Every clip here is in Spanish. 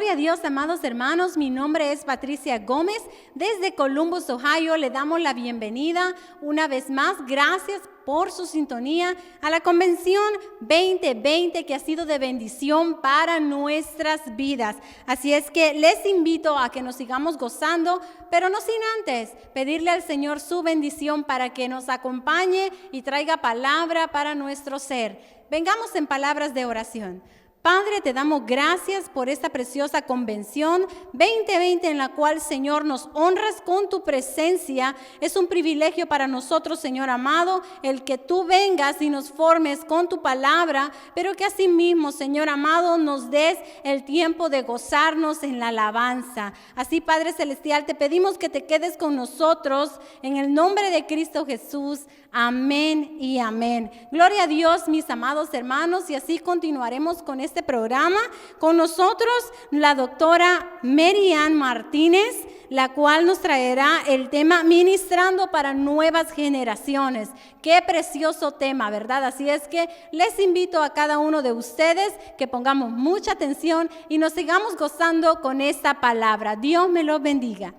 Gloria a Dios, amados hermanos. Mi nombre es Patricia Gómez. Desde Columbus, Ohio, le damos la bienvenida una vez más. Gracias por su sintonía a la Convención 2020, que ha sido de bendición para nuestras vidas. Así es que les invito a que nos sigamos gozando, pero no sin antes pedirle al Señor su bendición para que nos acompañe y traiga palabra para nuestro ser. Vengamos en palabras de oración. Padre, te damos gracias por esta preciosa convención 2020 en la cual, Señor, nos honras con tu presencia. Es un privilegio para nosotros, Señor amado, el que tú vengas y nos formes con tu palabra, pero que asimismo, Señor amado, nos des el tiempo de gozarnos en la alabanza. Así, Padre Celestial, te pedimos que te quedes con nosotros en el nombre de Cristo Jesús. Amén y amén. Gloria a Dios, mis amados hermanos, y así continuaremos con este programa. Con nosotros la doctora Mary Ann Martínez, la cual nos traerá el tema Ministrando para Nuevas Generaciones. Qué precioso tema, ¿verdad? Así es que les invito a cada uno de ustedes que pongamos mucha atención y nos sigamos gozando con esta palabra. Dios me los bendiga.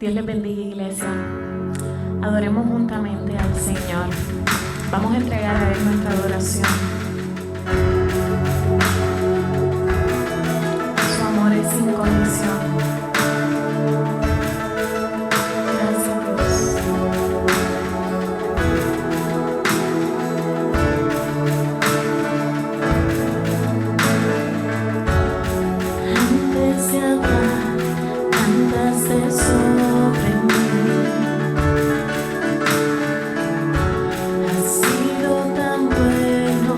Dios les bendiga, iglesia. Adoremos juntamente al Señor. Vamos a entregar a Él nuestra adoración. Su amor es sin condición. Gracias, Dios. Antes de hablar, cantaste sobre mí. Has sido tan bueno.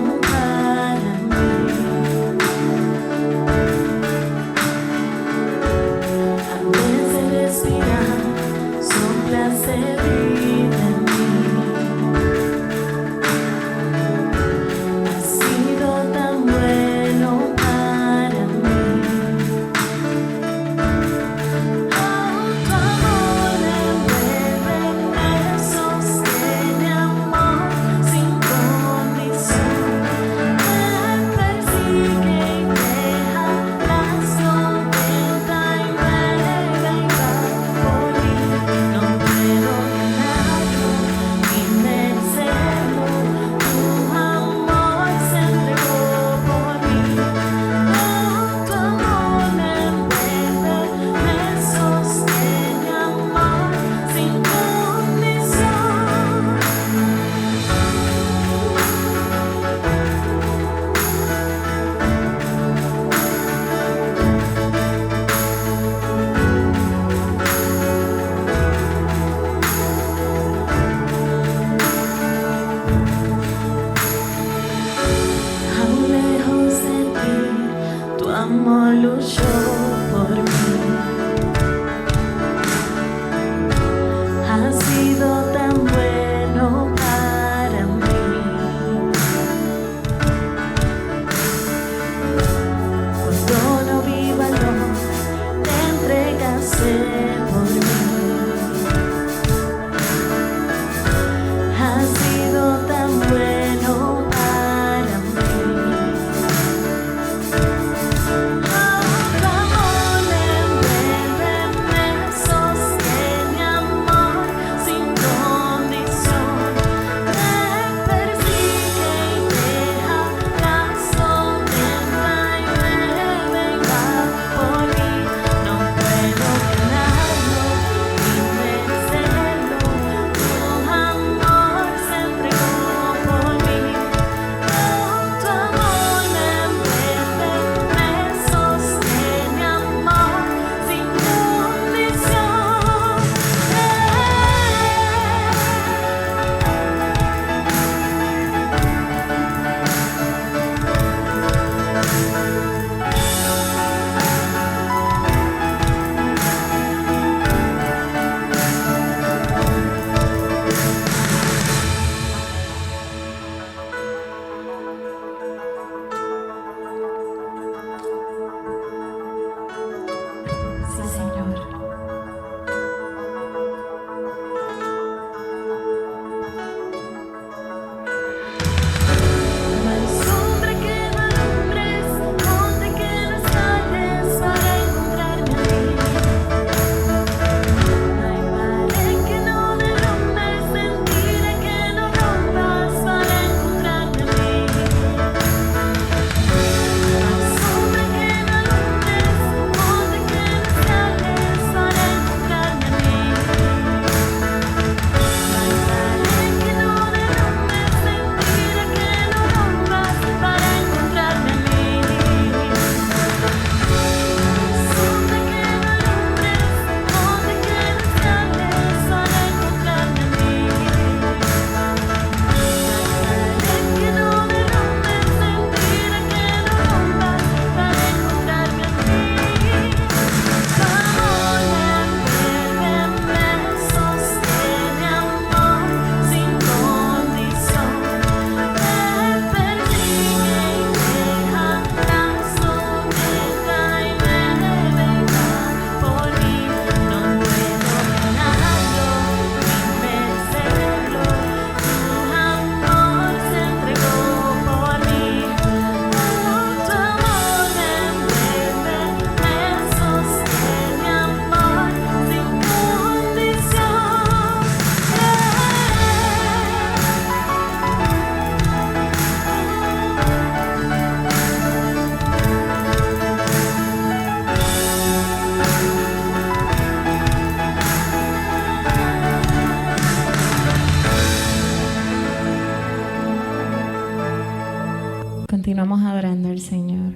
continuamos adorando al Señor.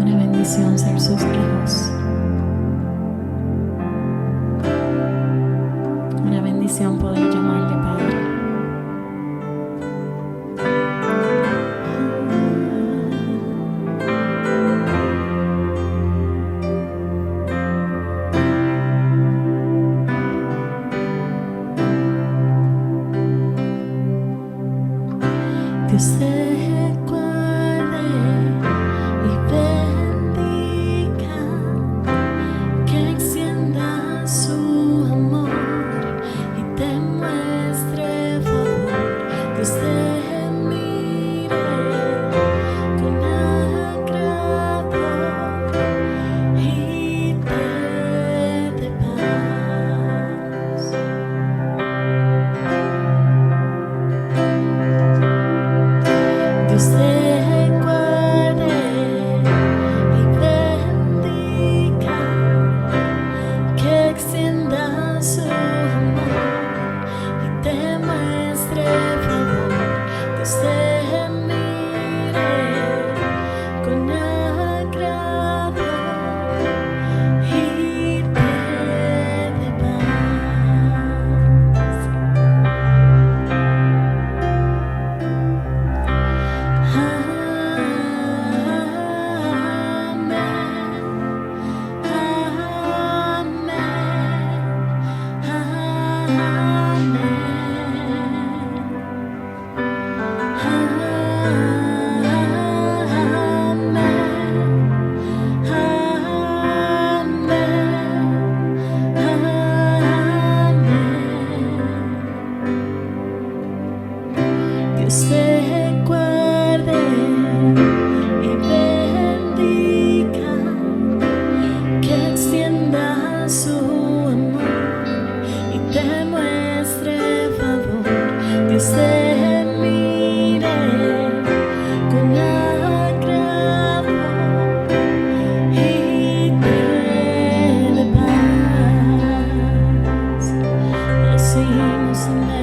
Una bendición ser sus hijos. Una bendición poder llamarle Padre. Dios te guarde y bendiga, que extienda su amor y te muestre favor. Dios te mire con agrado y te dé paz. Dios te guarde y bendiga, que extienda su amor y te muestre favor. Dios te mire con agrado y te dé paz. Dios te guarde y bendiga, que extienda su amor y te muestre favor. Dios te mire con agrado y te dé paz. Decimos amén.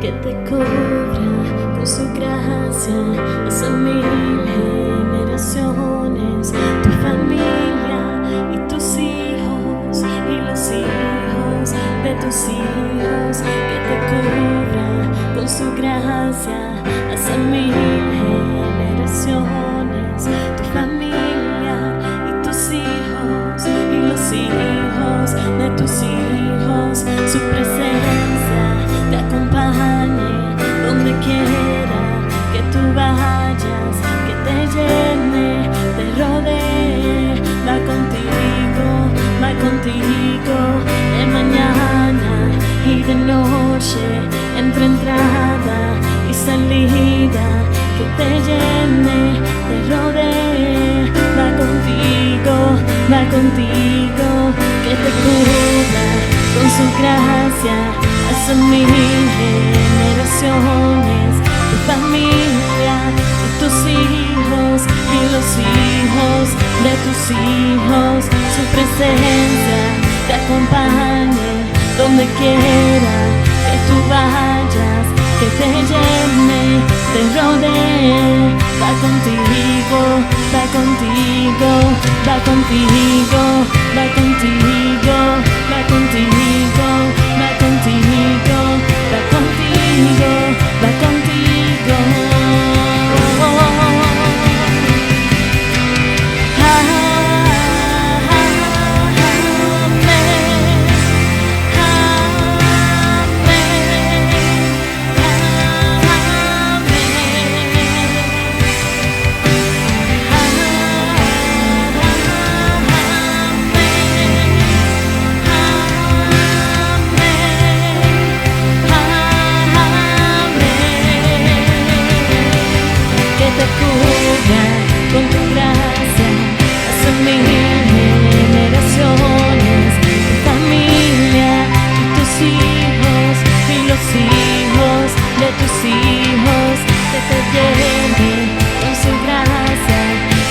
Que te cubra con su gracia hasta 1000 generaciones, tu familia y tus hijos y los hijos de tus hijos. Que te cubra con su gracia hasta 1000 generaciones, tu familia y tus hijos y los hijos de tus hijos. Su presencia te acompañe donde quiera que tú vayas, que te llene, te rodee, va contigo de mañana y de noche, entre entrada y salida, que te llene, te rodee, va contigo, que te cubra con su gracia hasta 1000 generaciones, tu familia y tus hijos y los hijos de tus hijos. Su presencia te acompañe donde quiera que tú vayas, que te llene, te rodee, va contigo, contigo, va contigo, va contigo, va contigo, va contigo, va contigo, va contigo. Con tu gracia, haz mil generaciones, tu familia y tus hijos y los hijos de tus hijos, que te llenen con su gracia,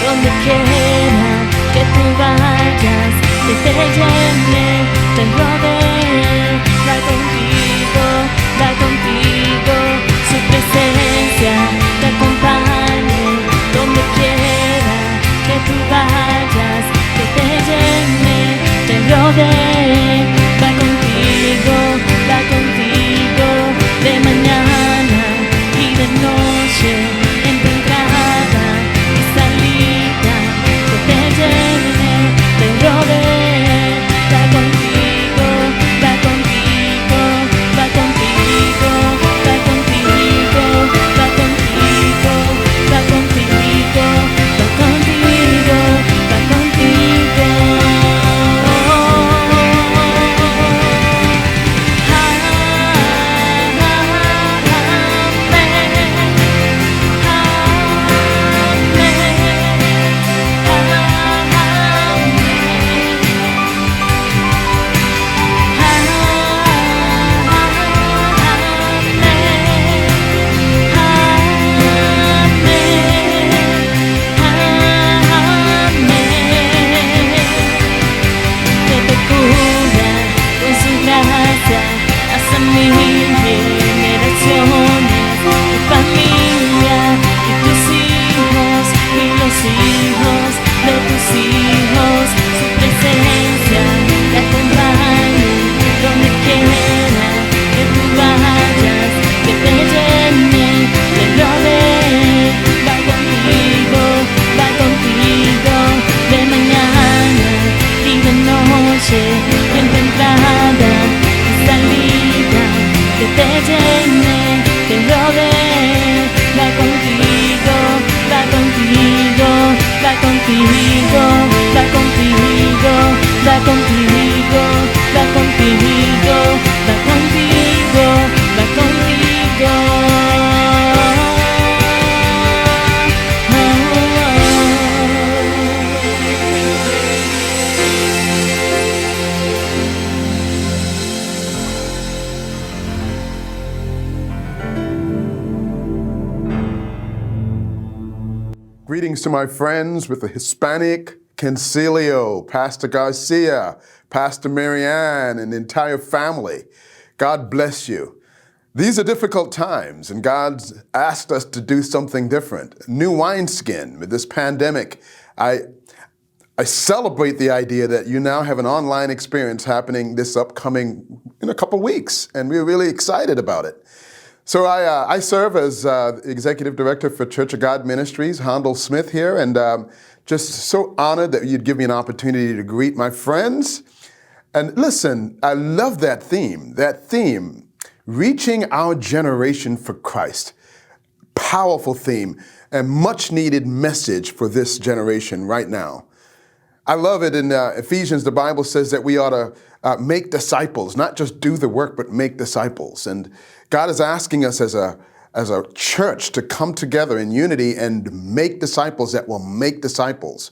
donde quiera que tú vayas, que te llene, te rodee, va contigo, su presencia te acompañe, donde quiera que tú vayas, que te llene, te rodee, va contigo, de mañana y de noche, en tu entrada y salida, que te llene, te rodee, va contigo, va contigo, va contigo, va contigo, va contigo, va contigo, va contigo, va contigo. Que te cubra con su gracia, hasta mil generaciones, tu familia y tus hijos y los hijos de tus hijos, su presencia te acompañe, donde quiera que tú vayas, que te llene, te rodee, va contigo, de mañana y de noche, en tu entrada y salida, que te llene, te rodee, va contigo, va contigo, va contigo, va contigo, va contigo, va contigo, va contigo, va contigo. Greetings to my friends with the Hispanic Concilio, Pastor Garcia, Pastor Marianne, and the entire family. God bless you. These are difficult times, and God's asked us to do something different. New wineskin with this pandemic. I celebrate the idea that you now have an online experience happening this upcoming in a couple weeks, and we're really excited about it. So I serve as Executive Director for Church of God Ministries, Handel Smith here, and just so honored that you'd give me an opportunity to greet my friends. And listen, I love that theme, reaching our generation for Christ. Powerful theme and much needed message for this generation right now. I love it in Ephesians, the Bible says that we ought to make disciples, not just do the work, but make disciples. And God is asking us as a church to come together in unity and make disciples that will make disciples.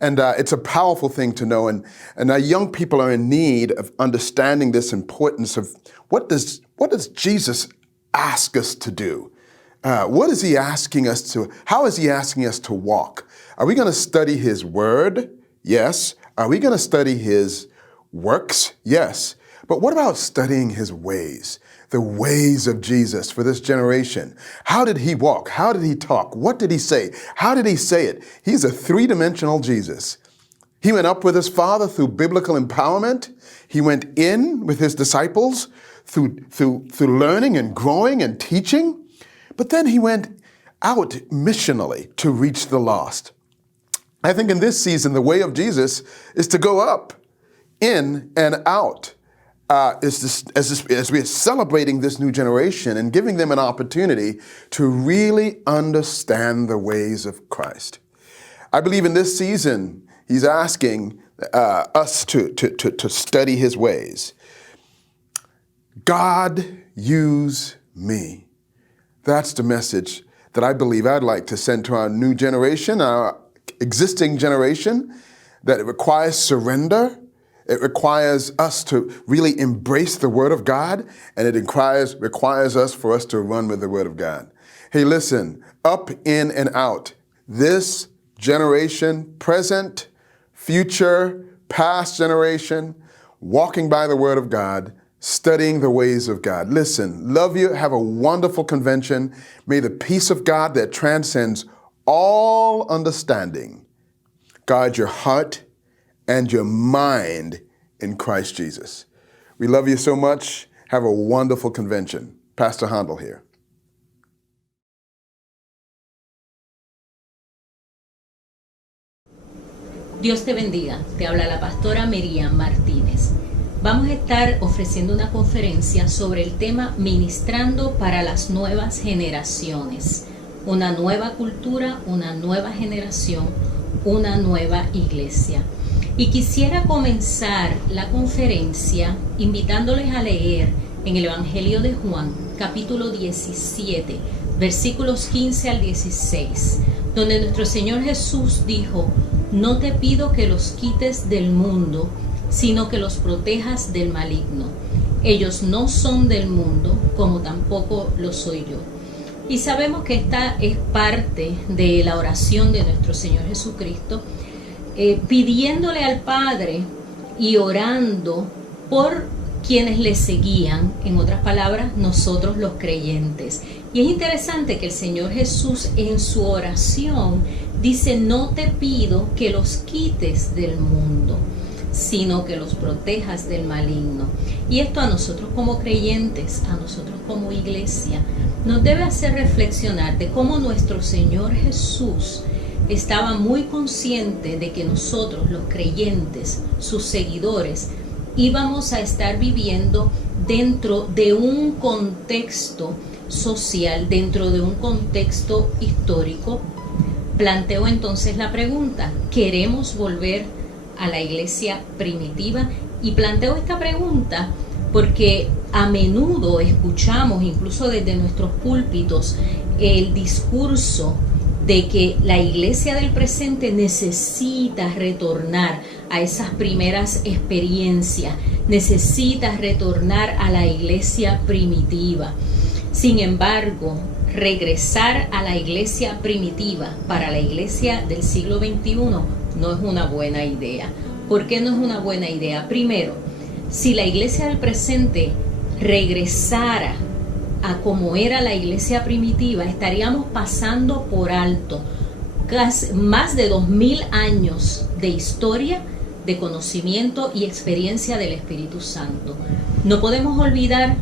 And it's a powerful thing to know. And our young people are in need of understanding this importance of what does Jesus ask us to do? What is he asking us to, how is he asking us to walk? Are we going to study his word? Yes. Are we going to study his works? Yes. But what about studying his ways, the ways of Jesus for this generation? How did he walk? How did he talk? What did he say? How did he say it? He's a three-dimensional Jesus. He went up with his Father through biblical empowerment. He went in with his disciples through learning and growing and teaching. But then he went out missionally to reach the lost. I think in this season, the way of Jesus is to go up, in and out. As we're celebrating this new generation and giving them an opportunity to really understand the ways of Christ. I believe in this season, he's asking us to study his ways. God, use me. That's the message that I believe I'd like to send to our new generation, our existing generation, that it requires surrender. It requires us to really embrace the Word of God, and it requires us for us to run with the Word of God. Hey, listen, up, in, and out. This generation, present, future, past generation, walking by the Word of God, studying the ways of God. Listen, love you. Have a wonderful convention. May the peace of God that transcends all understanding guard your heart and your mind in Christ Jesus. We love you so much. Have a wonderful convention. Pastor Handel here. Dios te bendiga. Te habla la pastora Miriam Martínez. Vamos a estar ofreciendo una conferencia sobre el tema Ministrando para las nuevas generaciones. Una nueva cultura, una nueva generación, una nueva iglesia. Y quisiera comenzar la conferencia invitándoles a leer en el Evangelio de Juan, capítulo 17, versículos 15 al 16, donde nuestro Señor Jesús dijo: no te pido que los quites del mundo, sino que los protejas del maligno. Ellos no son del mundo, como tampoco lo soy yo. Y sabemos que esta es parte de la oración de nuestro Señor Jesucristo, pidiéndole al Padre y orando por quienes le seguían, en otras palabras, nosotros los creyentes. Y es interesante que el Señor Jesús en su oración dice: no te pido que los quites del mundo, sino que los protejas del maligno. Y esto a nosotros como creyentes, a nosotros como iglesia, nos debe hacer reflexionar de cómo nuestro Señor Jesús estaba muy consciente de que nosotros, los creyentes, sus seguidores, íbamos a estar viviendo dentro de un contexto social, dentro de un contexto histórico. Planteo entonces la pregunta: ¿queremos volver a la iglesia primitiva? Y planteo esta pregunta porque a menudo escuchamos, incluso desde nuestros púlpitos, el discurso de que la iglesia del presente necesita retornar a esas primeras experiencias, necesita retornar a la iglesia primitiva. Sin embargo, regresar a la iglesia primitiva para la iglesia del siglo XXI no es una buena idea. ¿Por qué no es una buena idea? Primero, si la iglesia del presente regresara a como era la iglesia primitiva, estaríamos pasando por alto más de 2000 años de historia, de conocimiento y experiencia del Espíritu Santo. No podemos olvidar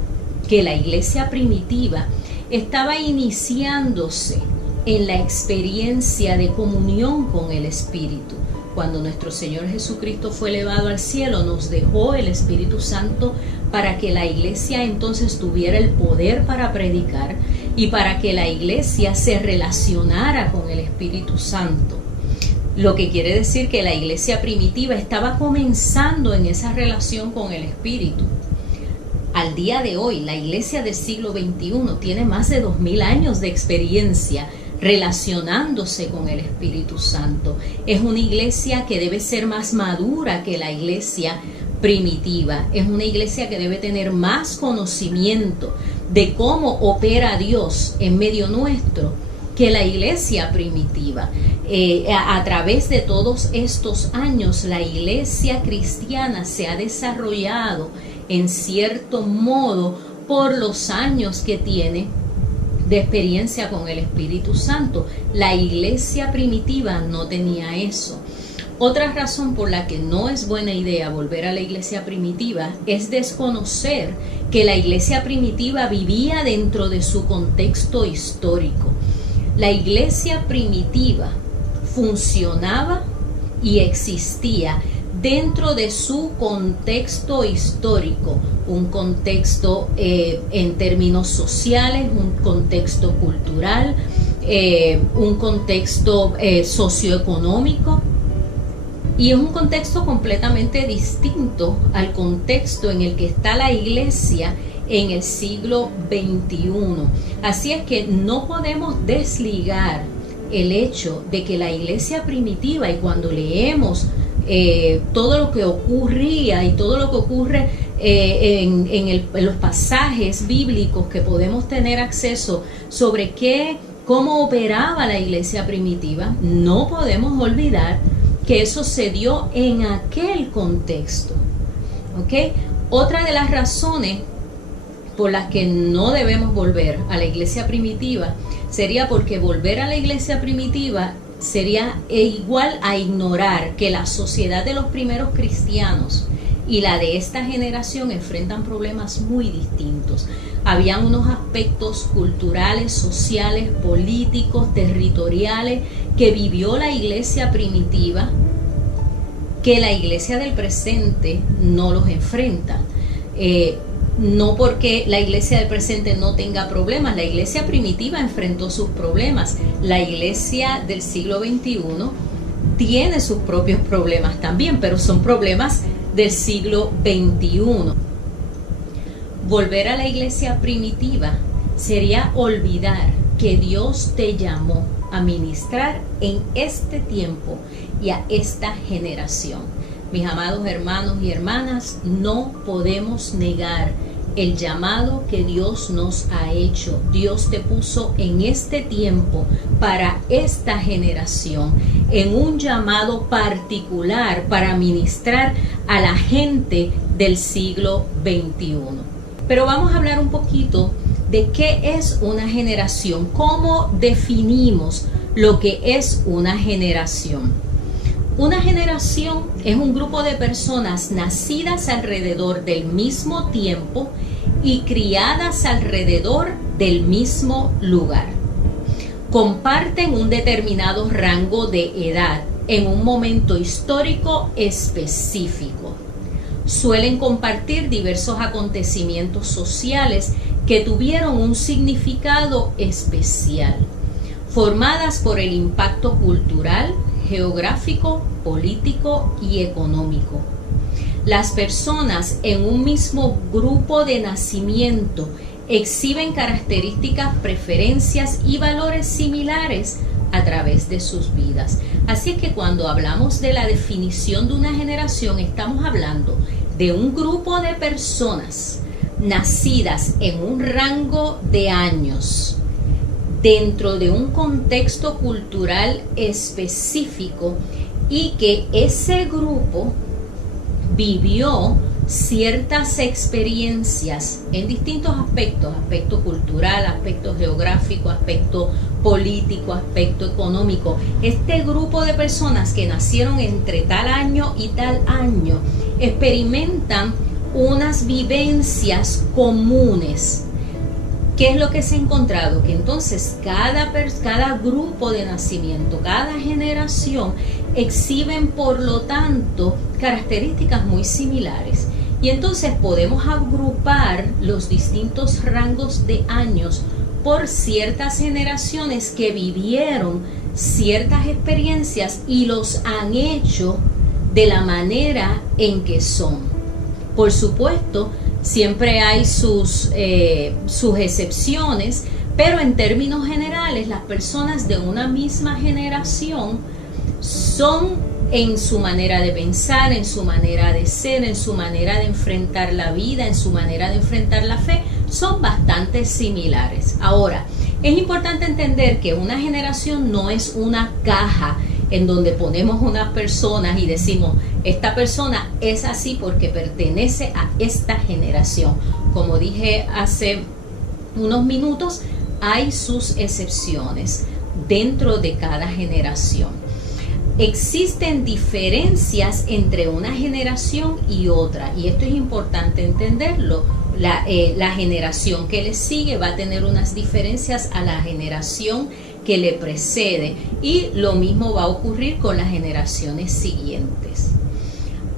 que la iglesia primitiva estaba iniciándose en la experiencia de comunión con el Espíritu. Cuando nuestro Señor Jesucristo fue elevado al cielo, nos dejó el Espíritu Santo para que la iglesia entonces tuviera el poder para predicar y para que la iglesia se relacionara con el Espíritu Santo. Lo que quiere decir que la iglesia primitiva estaba comenzando en esa relación con el Espíritu. Al día de hoy, la iglesia del siglo XXI tiene más de 2000 años de experiencia relacionándose con el Espíritu Santo. Es una iglesia que debe ser más madura que la iglesia primitiva. Es una iglesia que debe tener más conocimiento de cómo opera Dios en medio nuestro que la iglesia primitiva. A través de todos estos años, la iglesia cristiana se ha desarrollado en cierto modo por los años que tiene de experiencia con el Espíritu Santo. La iglesia primitiva no tenía eso. Otra razón por la que no es buena idea volver a la iglesia primitiva es desconocer que la iglesia primitiva vivía dentro de su contexto histórico. La iglesia primitiva funcionaba y existía dentro de su contexto histórico, un contexto en términos sociales, un contexto cultural, un contexto socioeconómico, y es un contexto completamente distinto al contexto en el que está la iglesia en el siglo XXI. Así es que no podemos desligar el hecho de que la iglesia primitiva, y cuando leemos todo lo que ocurría y todo lo que ocurre en los pasajes bíblicos que podemos tener acceso sobre cómo operaba la iglesia primitiva, no podemos olvidar que eso se dio en aquel contexto. ¿Ok? Otra de las razones por las que no debemos volver a la iglesia primitiva sería porque volver a la iglesia primitiva sería igual a ignorar que la sociedad de los primeros cristianos y la de esta generación enfrentan problemas muy distintos. Habían unos aspectos culturales, sociales, políticos, territoriales que vivió la iglesia primitiva, que la iglesia del presente no los enfrenta. No porque la iglesia del presente no tenga problemas, la iglesia primitiva enfrentó sus problemas. La iglesia del siglo XXI tiene sus propios problemas también, pero son problemas del siglo XXI. Volver a la iglesia primitiva sería olvidar que Dios te llamó a ministrar en este tiempo y a esta generación. Mis amados hermanos y hermanas, no podemos negar el llamado que Dios nos ha hecho. Dios te puso en este tiempo para esta generación, en un llamado particular para ministrar a la gente del siglo XXI. Pero vamos a hablar un poquito de qué es una generación, cómo definimos lo que es una generación. Una generación es un grupo de personas nacidas alrededor del mismo tiempo y criadas alrededor del mismo lugar. Comparten un determinado rango de edad en un momento histórico específico. Suelen compartir diversos acontecimientos sociales que tuvieron un significado especial, formadas por el impacto cultural, geográfico, político y económico. Las personas en un mismo grupo de nacimiento exhiben características, preferencias y valores similares a través de sus vidas. Así es que cuando hablamos de la definición de una generación, estamos hablando de un grupo de personas nacidas en un rango de años dentro de un contexto cultural específico y que ese grupo vivió ciertas experiencias en distintos aspectos, aspecto cultural, aspecto geográfico, aspecto político, aspecto económico. Este grupo de personas que nacieron entre tal año y tal año experimentan unas vivencias comunes. ¿Qué es lo que se ha encontrado? Que entonces cada grupo de nacimiento, cada generación exhiben por lo tanto características muy similares. Y entonces podemos agrupar los distintos rangos de años por ciertas generaciones que vivieron ciertas experiencias y los han hecho de la manera en que son. Por supuesto, siempre hay sus excepciones, pero en términos generales las personas de una misma generación son en su manera de pensar, en su manera de ser, en su manera de enfrentar la vida, en su manera de enfrentar la fe, son bastante similares. Ahora, es importante entender que una generación no es una caja en donde ponemos unas personas y decimos, esta persona es así porque pertenece a esta generación. Como dije hace unos minutos, hay sus excepciones dentro de cada generación. Existen diferencias entre una generación y otra, y esto es importante entenderlo. La generación que le sigue va a tener unas diferencias a la generación que le precede, y lo mismo va a ocurrir con las generaciones siguientes.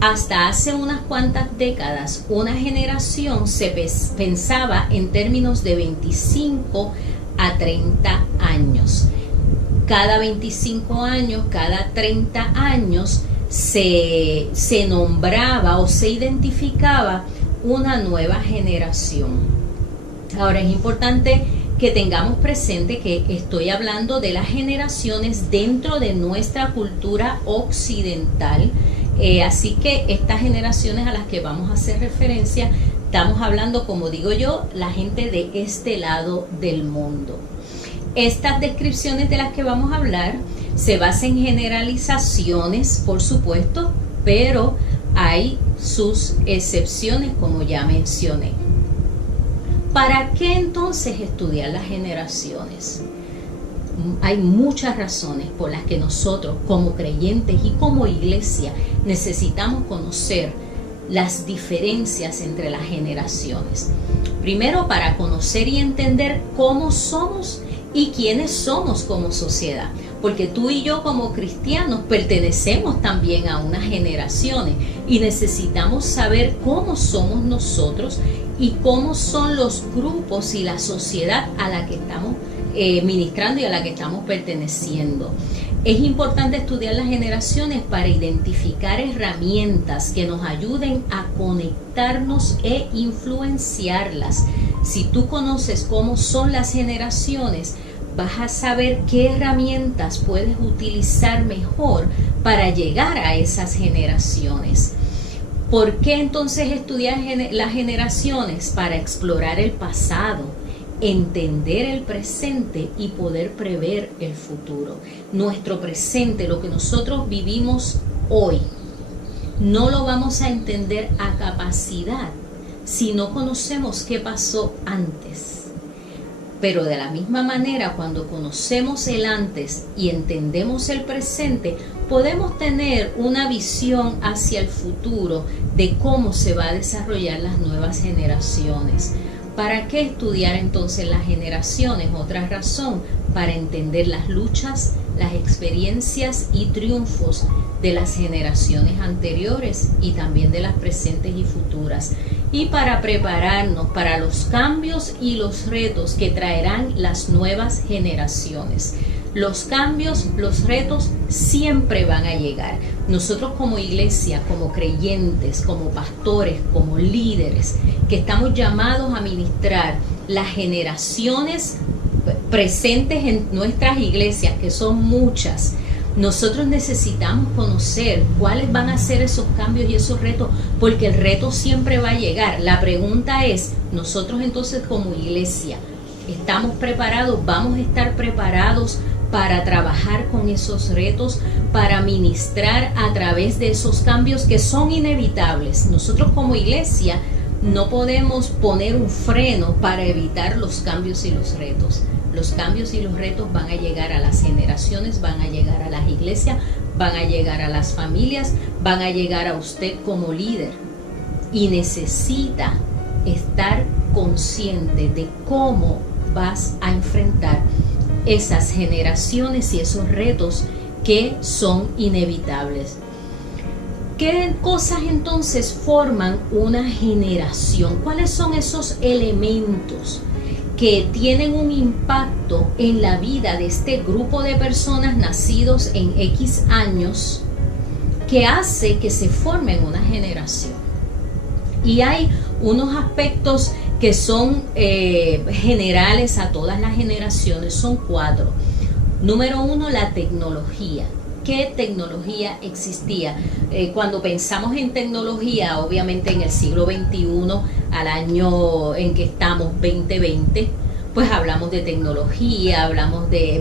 Hasta hace unas cuantas décadas, una generación se pensaba en términos de 25 a 30 años. Cada 25 años, cada 30 años se nombraba o se identificaba una nueva generación. Ahora es importante que tengamos presente que estoy hablando de las generaciones dentro de nuestra cultura occidental, así que estas generaciones a las que vamos a hacer referencia, estamos hablando, como digo yo, la gente de este lado del mundo. Estas descripciones de las que vamos a hablar se basan en generalizaciones, por supuesto, pero hay sus excepciones, como ya mencioné. ¿Para qué entonces estudiar las generaciones? Hay muchas razones por las que nosotros, como creyentes y como iglesia, necesitamos conocer las diferencias entre las generaciones. Primero, para conocer y entender cómo somos y quiénes somos como sociedad, porque tú y yo como cristianos pertenecemos también a unas generaciones y necesitamos saber cómo somos nosotros y cómo son los grupos y la sociedad a la que estamos ministrando y a la que estamos perteneciendo. Es importante estudiar las generaciones para identificar herramientas que nos ayuden a conectarnos e influenciarlas. Si tú conoces cómo son las generaciones, vas a saber qué herramientas puedes utilizar mejor para llegar a esas generaciones. ¿Por qué entonces estudiar las generaciones? Para explorar el pasado, entender el presente y poder prever el futuro. Nuestro presente, lo que nosotros vivimos hoy, no lo vamos a entender a capacidad si no conocemos qué pasó antes. Pero de la misma manera, cuando conocemos el antes y entendemos el presente, podemos tener una visión hacia el futuro de cómo se va a desarrollar las nuevas generaciones. ¿Para qué estudiar entonces las generaciones? Otra razón, para entender las luchas, las experiencias y triunfos de las generaciones anteriores y también de las presentes y futuras, y para prepararnos para los cambios y los retos que traerán las nuevas generaciones. Los cambios, los retos siempre van a llegar. Nosotros como iglesia, como creyentes, como pastores, como líderes, que estamos llamados a ministrar las generaciones presentes en nuestras iglesias, que son muchas, nosotros necesitamos conocer cuáles van a ser esos cambios y esos retos, porque el reto siempre va a llegar. La pregunta es, nosotros entonces como iglesia, ¿estamos preparados? ¿Vamos a estar preparados para trabajar con esos retos, para ministrar a través de esos cambios que son inevitables? Nosotros como iglesia no podemos poner un freno para evitar los cambios y los retos. Los cambios y los retos van a llegar a las generaciones, van a llegar a las iglesias, van a llegar a las familias, van a llegar a usted como líder. Y necesita estar consciente de cómo vas a enfrentar esas generaciones y esos retos que son inevitables. ¿Qué cosas entonces forman una generación? ¿Cuáles son esos elementos que tienen un impacto en la vida de este grupo de personas nacidos en X años que hace que se forme una generación? Y hay unos aspectos que son generales a todas las generaciones, son 4. Número 1, la tecnología. ¿Qué tecnología existía? Cuando pensamos en tecnología, obviamente en el siglo XXI, al año en que estamos, 2020, pues hablamos de tecnología,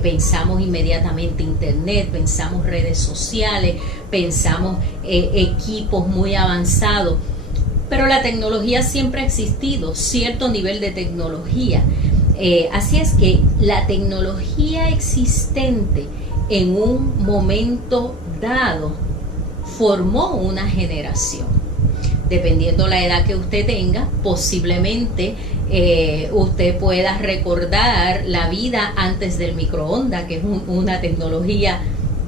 pensamos inmediatamente internet, pensamos redes sociales, pensamos equipos muy avanzados. Pero la tecnología siempre ha existido, cierto nivel de tecnología. Así es que la tecnología existente en un momento dado formó una generación. Dependiendo la edad que usted tenga, posiblemente usted pueda recordar la vida antes del microondas, que es una tecnología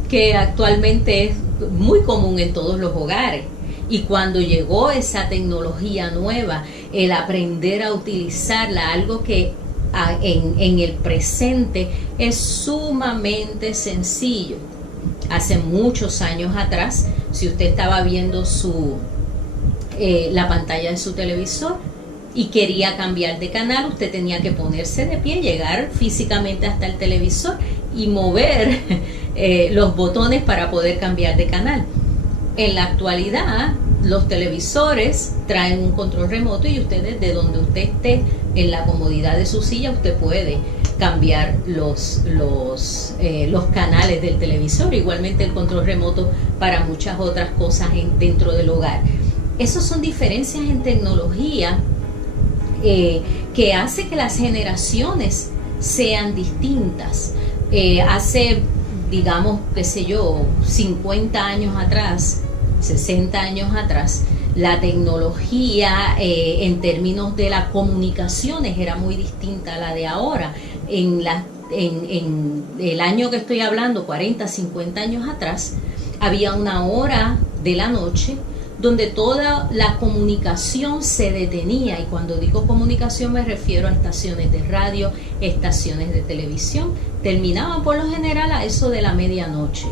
que actualmente es muy común en todos los hogares. Y cuando llegó esa tecnología nueva, el aprender a utilizarla, algo que en el presente es sumamente sencillo. Hace muchos años atrás, si usted estaba viendo la pantalla de su televisor y quería cambiar de canal, usted tenía que ponerse de pie, llegar físicamente hasta el televisor y mover los botones para poder cambiar de canal. En la actualidad, los televisores traen un control remoto y usted, desde donde usted esté, en la comodidad de su silla, usted puede cambiar los canales del televisor. Igualmente el control remoto para muchas otras cosas dentro del hogar. Esas son diferencias en tecnología que hace que las generaciones sean distintas. Hace, digamos, 50 años atrás, 60 años atrás, la tecnología en términos de las comunicaciones era muy distinta a la de ahora. En el año que estoy hablando, 40, 50 años atrás, había una hora de la noche donde toda la comunicación se detenía, y cuando digo comunicación me refiero a estaciones de radio, estaciones de televisión, terminaban por lo general a eso de la medianoche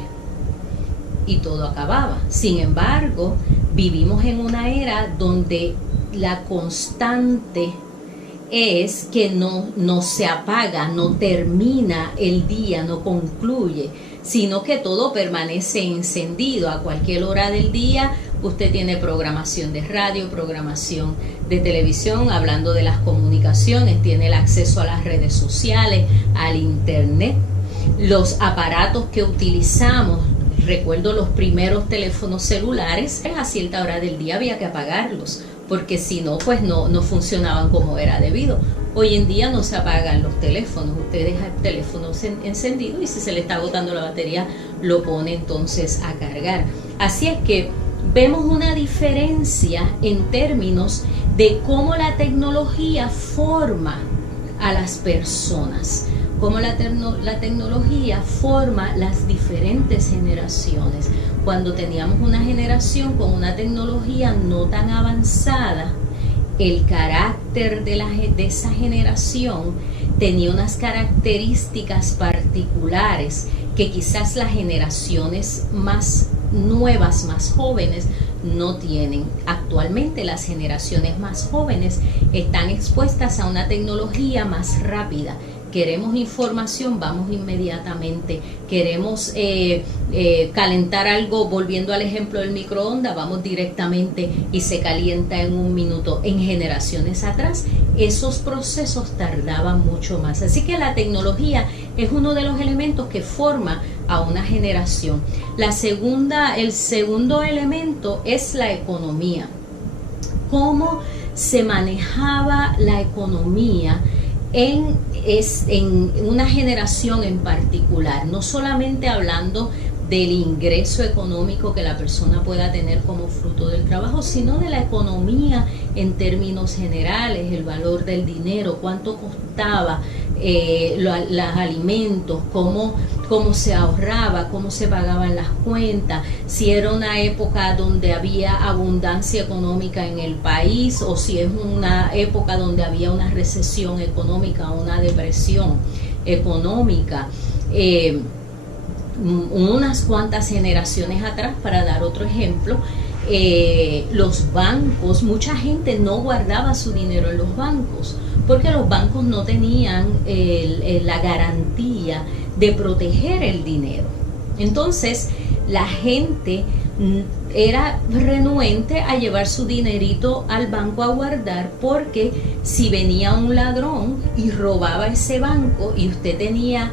y todo acababa. Sin embargo, vivimos en una era donde la constante es que no se apaga, no termina el día, no concluye, sino que todo permanece encendido a cualquier hora del día. Usted tiene programación de radio, programación de televisión, hablando de las comunicaciones, tiene el acceso a las redes sociales, al internet, los aparatos que utilizamos. Recuerdo los primeros teléfonos celulares, a cierta hora del día había que apagarlos, porque si no, pues no funcionaban como era debido. Hoy en día no se apagan los teléfonos, usted deja el teléfono encendido y si se le está agotando la batería, lo pone entonces a cargar. Así es que vemos una diferencia en términos de cómo la tecnología forma a las personas, cómo la tecnología forma las diferentes generaciones. Cuando teníamos una generación con una tecnología no tan avanzada, el carácter de esa generación tenía unas características particulares que quizás las generaciones más nuevas, más jóvenes, no tienen. Actualmente las generaciones más jóvenes están expuestas a una tecnología más rápida. Queremos información, vamos inmediatamente. Queremos calentar algo, volviendo al ejemplo del microondas, vamos directamente y se calienta en un minuto. En generaciones atrás, esos procesos tardaban mucho más. Así que la tecnología es uno de los elementos que forma a una generación. El segundo elemento es la economía. ¿Cómo se manejaba la economía en una generación en particular? No solamente hablando del ingreso económico que la persona pueda tener como fruto del trabajo, sino de la economía en términos generales, el valor del dinero, cuánto costaba los alimentos, cómo se ahorraba, cómo se pagaban las cuentas, si era una época donde había abundancia económica en el país o si es una época donde había una recesión económica, una depresión económica. Unas cuantas generaciones atrás, para dar otro ejemplo, los bancos, mucha gente no guardaba su dinero en los bancos porque los bancos no tenían la garantía de proteger el dinero. Entonces la gente era renuente a llevar su dinerito al banco a guardar, porque si venía un ladrón y robaba ese banco y usted tenía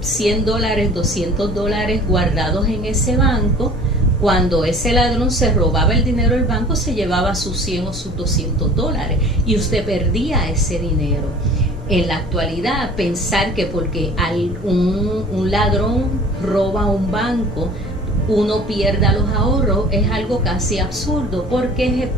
$100, $200 guardados en ese banco, cuando ese ladrón se robaba el dinero del banco, se llevaba sus 100 o sus $200 y usted perdía ese dinero. En la actualidad, pensar que porque un ladrón roba un banco, uno pierda los ahorros, es algo casi absurdo. ¿Por qué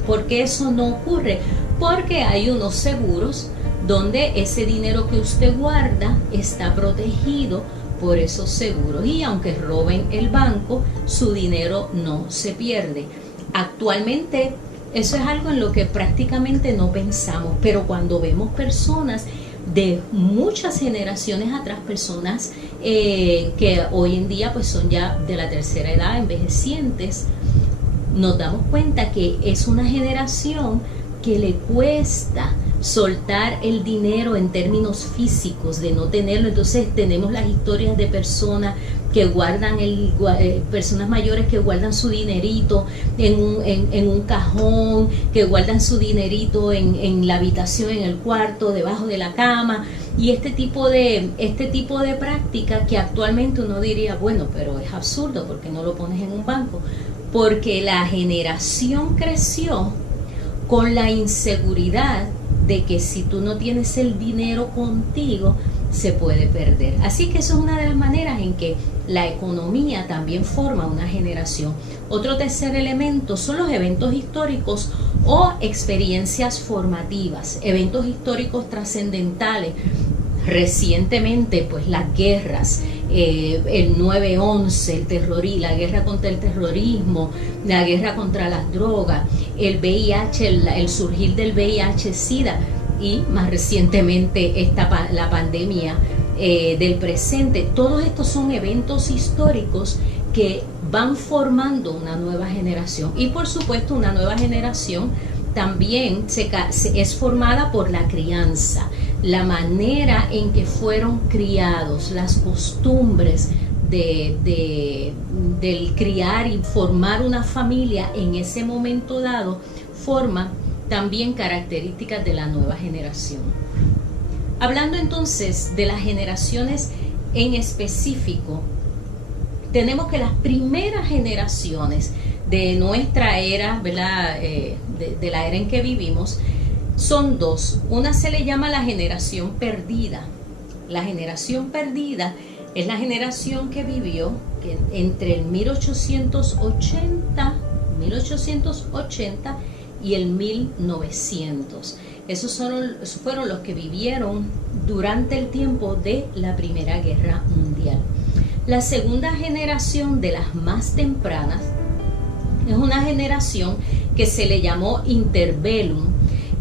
eso no ocurre? Porque hay unos seguros donde ese dinero que usted guarda está protegido por esos seguros, y aunque roben el banco, su dinero no se pierde. Actualmente eso es algo en lo que prácticamente no pensamos, pero cuando vemos personas de muchas generaciones atrás, personas que hoy en día pues son ya de la tercera edad, envejecientes, nos damos cuenta que es una generación que le cuesta soltar el dinero en términos físicos, de no tenerlo. Entonces tenemos las historias de personas que guardan personas mayores que guardan su dinerito en un cajón, que guardan su dinerito en la habitación, en el cuarto, debajo de la cama, y este tipo de práctica que actualmente uno diría, bueno, pero es absurdo, porque no lo pones en un banco, porque la generación creció con la inseguridad de que si tú no tienes el dinero contigo, se puede perder. Así que eso es una de las maneras en que la economía también forma una generación. Otro tercer elemento son los eventos históricos o experiencias formativas, eventos históricos trascendentales. Recientemente, pues las guerras, el 9/11, la guerra contra el terrorismo, la guerra contra las drogas, el VIH, el surgir del VIH-Sida, y más recientemente la pandemia del presente. Todos estos son eventos históricos que van formando una nueva generación, y por supuesto una nueva generación también es formada por la crianza, la manera en que fueron criados, las costumbres del criar y formar una familia en ese momento dado, forma también características de la nueva generación. Hablando entonces de las generaciones en específico, tenemos que las primeras generaciones de nuestra era, ¿verdad? De la era en que vivimos, son dos. Una se le llama la generación perdida. La generación perdida es la generación que vivió entre el 1880 y el 1900. Esos fueron los que vivieron durante el tiempo de la Primera Guerra Mundial. La segunda generación, de las más tempranas, es una generación que se le llamó interbellum,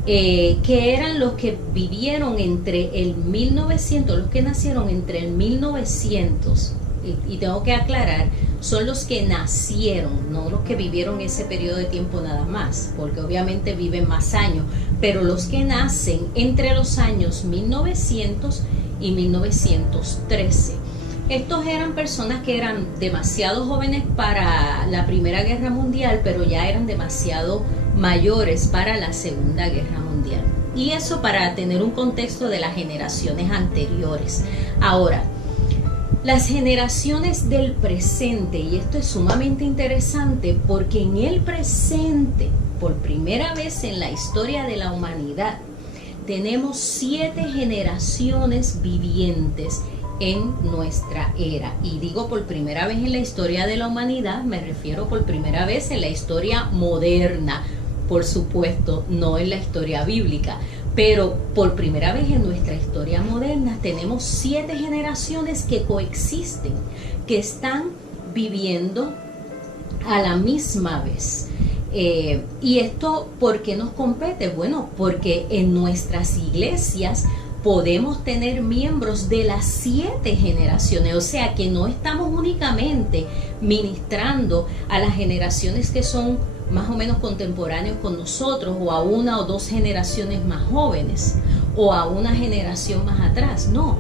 que eran los que vivieron entre el 1900, los que nacieron entre el 1900, y tengo que aclarar, son los que nacieron, no los que vivieron ese periodo de tiempo nada más, porque obviamente viven más años, pero los que nacen entre los años 1900 y 1913. Estos eran personas que eran demasiado jóvenes para la Primera Guerra Mundial, pero ya eran demasiado mayores para la Segunda Guerra Mundial. Y eso para tener un contexto de las generaciones anteriores. Ahora, las generaciones del presente, y esto es sumamente interesante porque en el presente, por primera vez en la historia de la humanidad, tenemos 7 generaciones vivientes en nuestra era. Y digo por primera vez en la historia de la humanidad, me refiero por primera vez en la historia moderna, por supuesto, no en la historia bíblica, pero por primera vez en nuestra historia moderna tenemos 7 generaciones que coexisten, que están viviendo a la misma vez. ¿Y esto por qué nos compete? Bueno, porque en nuestras iglesias podemos tener miembros de las 7 generaciones, o sea que no estamos únicamente ministrando a las generaciones que son más o menos contemporáneos con nosotros, o a 1 o 2 generaciones más jóvenes, o a una generación más atrás. No,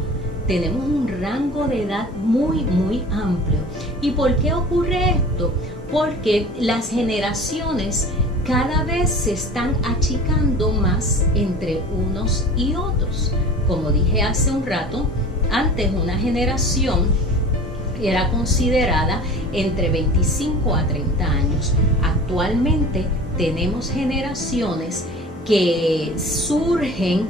tenemos un rango de edad muy, muy amplio. ¿Y por qué ocurre esto? porque las generaciones cada vez se están achicando más entre unos y otros. Como dije hace un rato, antes una generación era considerada entre 25 a 30 años. Actualmente tenemos generaciones que surgen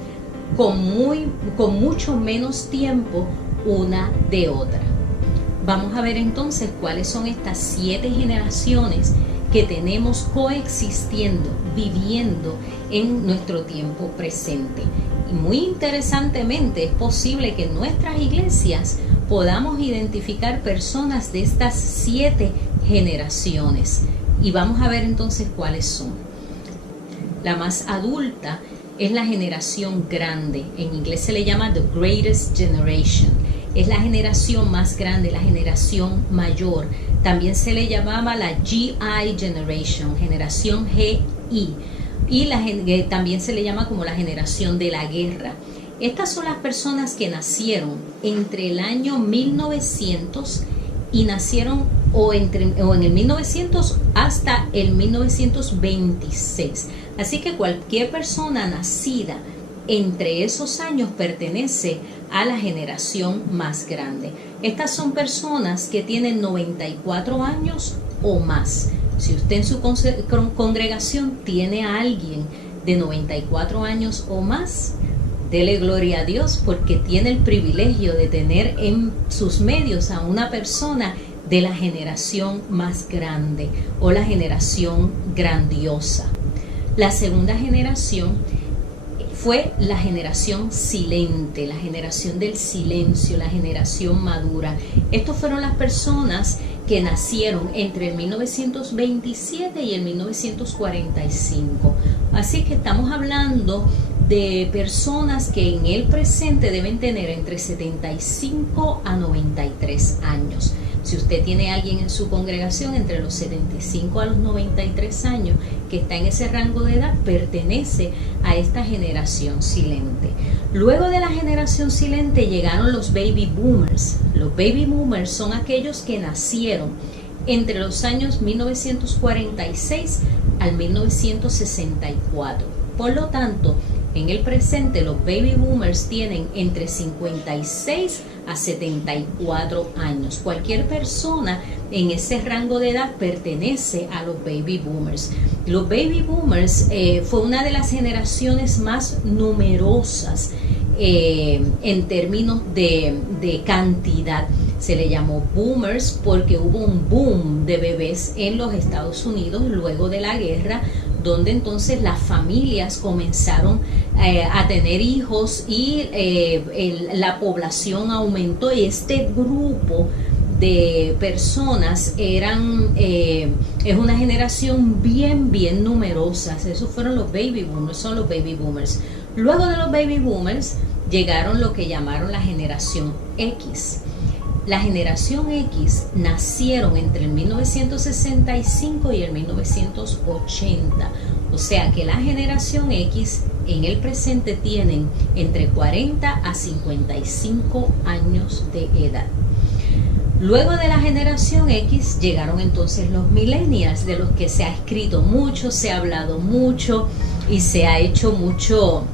con mucho menos tiempo una de otra. Vamos a ver entonces cuáles son estas 7 generaciones que tenemos coexistiendo, viviendo en nuestro tiempo presente. Y muy interesantemente, es posible que en nuestras iglesias podamos identificar personas de estas 7 generaciones. Y vamos a ver entonces cuáles son. La más adulta es la generación grande. En inglés se le llama The Greatest Generation. Es la generación más grande, la generación mayor. También se le llamaba la GI Generation, generación GI. Y también se le llama como la generación de la guerra. Estas son las personas que nacieron entre el año 1900 y nacieron o en el 1900 hasta el 1926. Así que cualquier persona nacida entre esos años pertenece a la generación más grande. Estas son personas que tienen 94 años o más. Si usted en su congregación tiene a alguien de 94 años o más, dele gloria a Dios porque tiene el privilegio de tener en sus medios a una persona de la generación más grande o la generación grandiosa. La segunda generación fue la generación silente, la generación del silencio, la generación madura. Estos fueron las personas que nacieron entre el 1927 y el 1945. Así que estamos hablando de personas que en el presente deben tener entre 75 a 93 años. Si usted tiene a alguien en su congregación entre los 75 a los 93 años que está en ese rango de edad, pertenece a esta generación silente. Luego de la generación silente llegaron los baby boomers. Los baby boomers son aquellos que nacieron entre los años 1946 al 1964. Por lo tanto, en el presente los baby boomers tienen entre 56 a 74 años. Cualquier persona en ese rango de edad pertenece a los baby boomers. Los baby boomers fue una de las generaciones más numerosas en términos de cantidad. Se le llamó boomers porque hubo un boom de bebés en los Estados Unidos luego de la guerra, donde entonces las familias comenzaron a tener hijos y la población aumentó, y este grupo de personas es una generación bien numerosa. Esos fueron los baby boomers, son los baby boomers. Luego de los baby boomers llegaron lo que llamaron la generación X. La generación X nacieron entre el 1965 y el 1980. O sea que la generación X en el presente tienen entre 40 a 55 años de edad. Luego de la generación X llegaron entonces los millennials, de los que se ha escrito mucho, se ha hablado mucho y se ha hecho mucho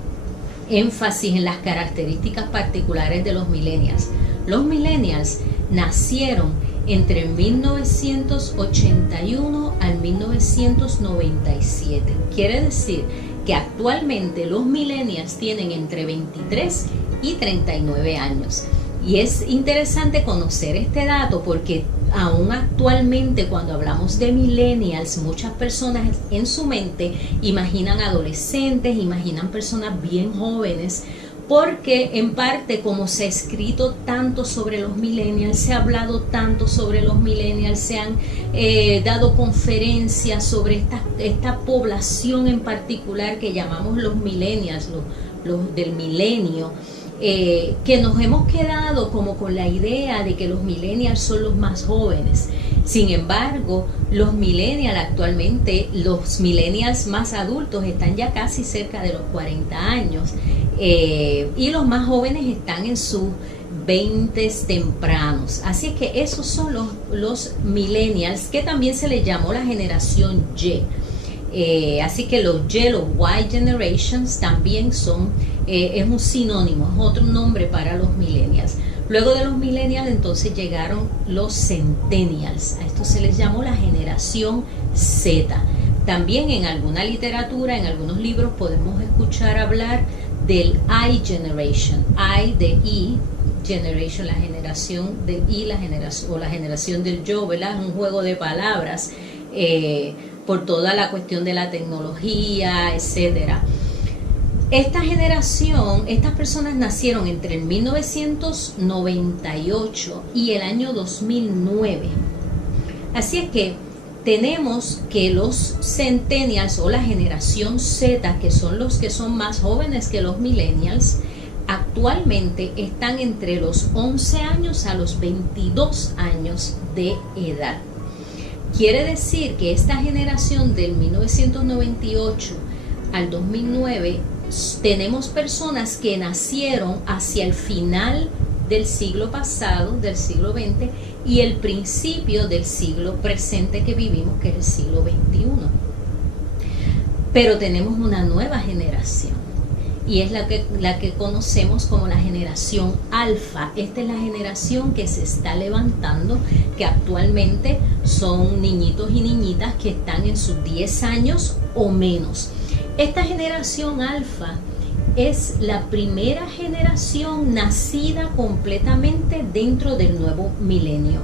énfasis en las características particulares de los millennials. Los millennials nacieron entre 1981 al 1997. Quiere decir que actualmente los millennials tienen entre 23 y 39 años. Y es interesante conocer este dato porque aún actualmente cuando hablamos de millennials, muchas personas en su mente imaginan adolescentes, imaginan personas bien jóvenes, porque en parte como se ha escrito tanto sobre los millennials, se ha hablado tanto sobre los millennials, se han dado conferencias sobre esta población en particular que llamamos los millennials, los del milenio, que nos hemos quedado como con la idea de que los millennials son los más jóvenes. Sin embargo, los millennials actualmente, los millennials más adultos están ya casi cerca de los 40 años y los más jóvenes están en sus 20s tempranos. Así es que esos son los millennials, que también se les llamó la generación Y. Así que los Y, los Y generations, también son, es un sinónimo, es otro nombre para los millennials. Luego de los millennials entonces llegaron los centennials. A esto se les llamó la generación Z. También en alguna literatura, en algunos libros podemos escuchar hablar del I generation, I de I, generation, la generación del I, la generación del yo, ¿verdad? Es un juego de palabras por toda la cuestión de la tecnología, etcétera. Esta generación, estas personas nacieron entre el 1998 y el año 2009. Así es que tenemos que los centennials o la generación Z, que son los que son más jóvenes que los millennials, actualmente están entre los 11 años a los 22 años de edad. Quiere decir que esta generación del 1998 al 2009, tenemos personas que nacieron hacia el final del siglo pasado, del siglo XX, y el principio del siglo presente que vivimos, que es el siglo XXI. Pero tenemos una nueva generación, y es la que conocemos como la generación alfa. Esta es la generación que se está levantando, que actualmente son niñitos y niñitas que están en sus 10 años o menos. Esta generación alfa es la primera generación nacida completamente dentro del nuevo milenio,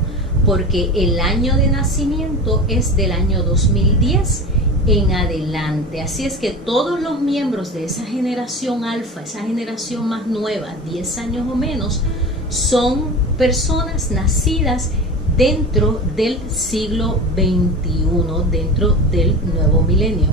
porque el año de nacimiento es del año 2010 en adelante. Así es que todos los miembros de esa generación alfa, esa generación más nueva, 10 años o menos, son personas nacidas dentro del siglo XXI, dentro del nuevo milenio.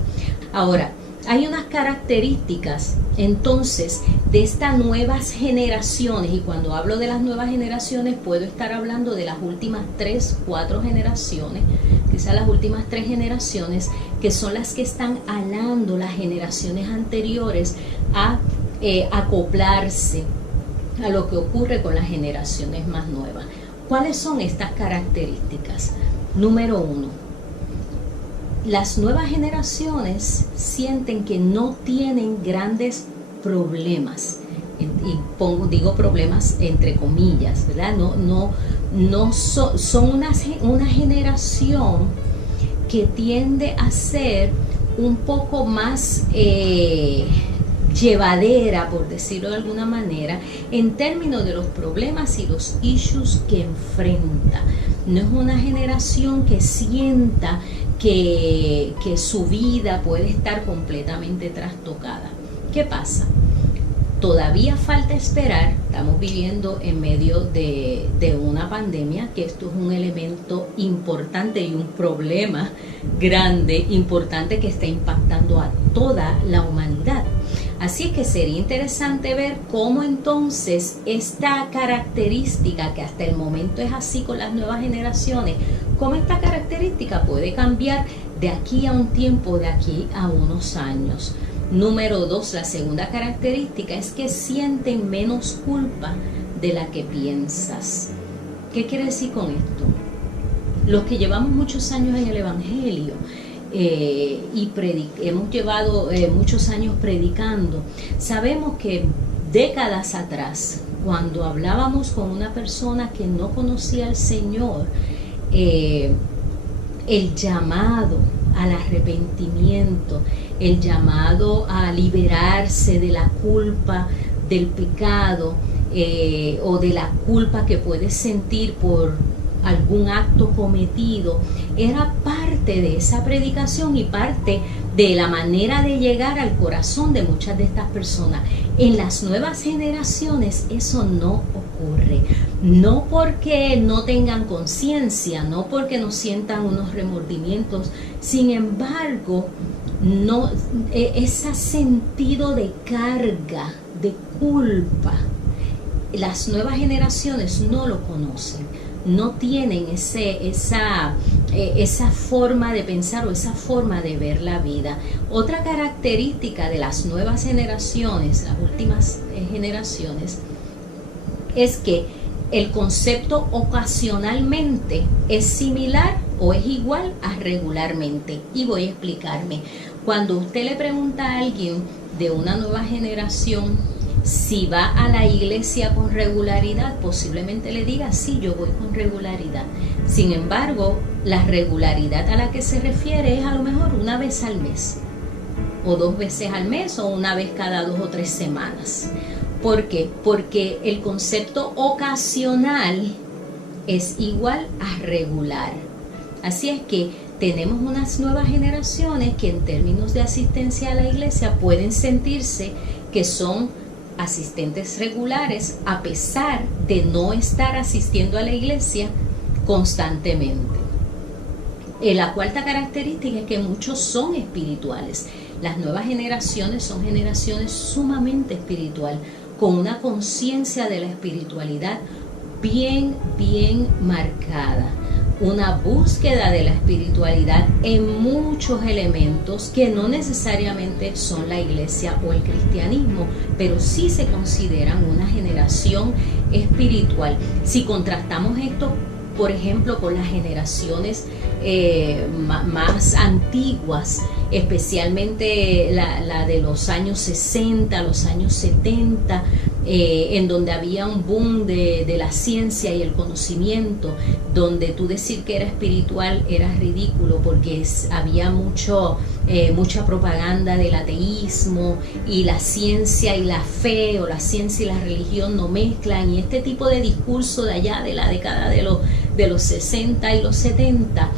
Ahora, hay unas características entonces de estas nuevas generaciones, y cuando hablo de las nuevas generaciones puedo estar hablando de las últimas 3, 4 generaciones, quizás las últimas 3 generaciones, que son las que están alando las generaciones anteriores a acoplarse a lo que ocurre con las generaciones más nuevas. ¿Cuáles son estas características? Número 1. Las nuevas generaciones sienten que no tienen grandes problemas, y digo problemas entre comillas, ¿verdad? Son una generación que tiende a ser un poco más llevadera, por decirlo de alguna manera, en términos de los problemas y los issues que enfrenta. No es una generación que sienta que su vida puede estar completamente trastocada. ¿Qué pasa? Todavía falta esperar, estamos viviendo en medio de una pandemia, que esto es un elemento importante y un problema grande, importante, que está impactando a toda la humanidad. Así es que sería interesante ver cómo entonces esta característica, que hasta el momento es así con las nuevas generaciones, cómo esta característica puede cambiar de aquí a un tiempo, de aquí a unos años. Número 2, la segunda característica es que sienten menos culpa de la que piensas. ¿Qué quiere decir con esto? Los que llevamos muchos años en el Evangelio, hemos llevado muchos años predicando, sabemos que décadas atrás, cuando hablábamos con una persona que no conocía al Señor, el llamado al arrepentimiento, el llamado a liberarse de la culpa del pecado, o de la culpa que puedes sentir por algún acto cometido, era parte de esa predicación y parte de la manera de llegar al corazón de muchas de estas personas. En las nuevas generaciones eso no ocurre, no porque no tengan conciencia, no porque no sientan unos remordimientos, sin embargo, no, ese sentido de carga, de culpa, las nuevas generaciones no lo conocen, no tienen esa forma de pensar o esa forma de ver la vida. Otra característica de las nuevas generaciones, las últimas generaciones, es que el concepto ocasionalmente es similar o es igual a regularmente. Y voy a explicarme. Cuando usted le pregunta a alguien de una nueva generación si va a la iglesia con regularidad, posiblemente le diga, sí, yo voy con regularidad. Sin embargo, la regularidad a la que se refiere es a lo mejor una vez al mes, o 2 veces al mes, o una vez cada 2 o 3 semanas. ¿Por qué? Porque el concepto ocasional es igual a regular. Así es que tenemos unas nuevas generaciones que en términos de asistencia a la iglesia pueden sentirse que son asistentes regulares a pesar de no estar asistiendo a la iglesia constantemente. La cuarta característica es que muchos son espirituales. Las nuevas generaciones son generaciones sumamente espiritual, con una conciencia de la espiritualidad bien marcada. Una búsqueda de la espiritualidad en muchos elementos que no necesariamente son la iglesia o el cristianismo, pero sí se consideran una generación espiritual. Si contrastamos esto, por ejemplo, con las generaciones más antiguas, especialmente la de los años 60, los años 70, en donde había un boom de la ciencia y el conocimiento, donde tú decir que era espiritual era ridículo porque había mucha propaganda del ateísmo, y la ciencia y la fe, o la ciencia y la religión no mezclan, y este tipo de discurso de allá de la década de los 60 y los 70,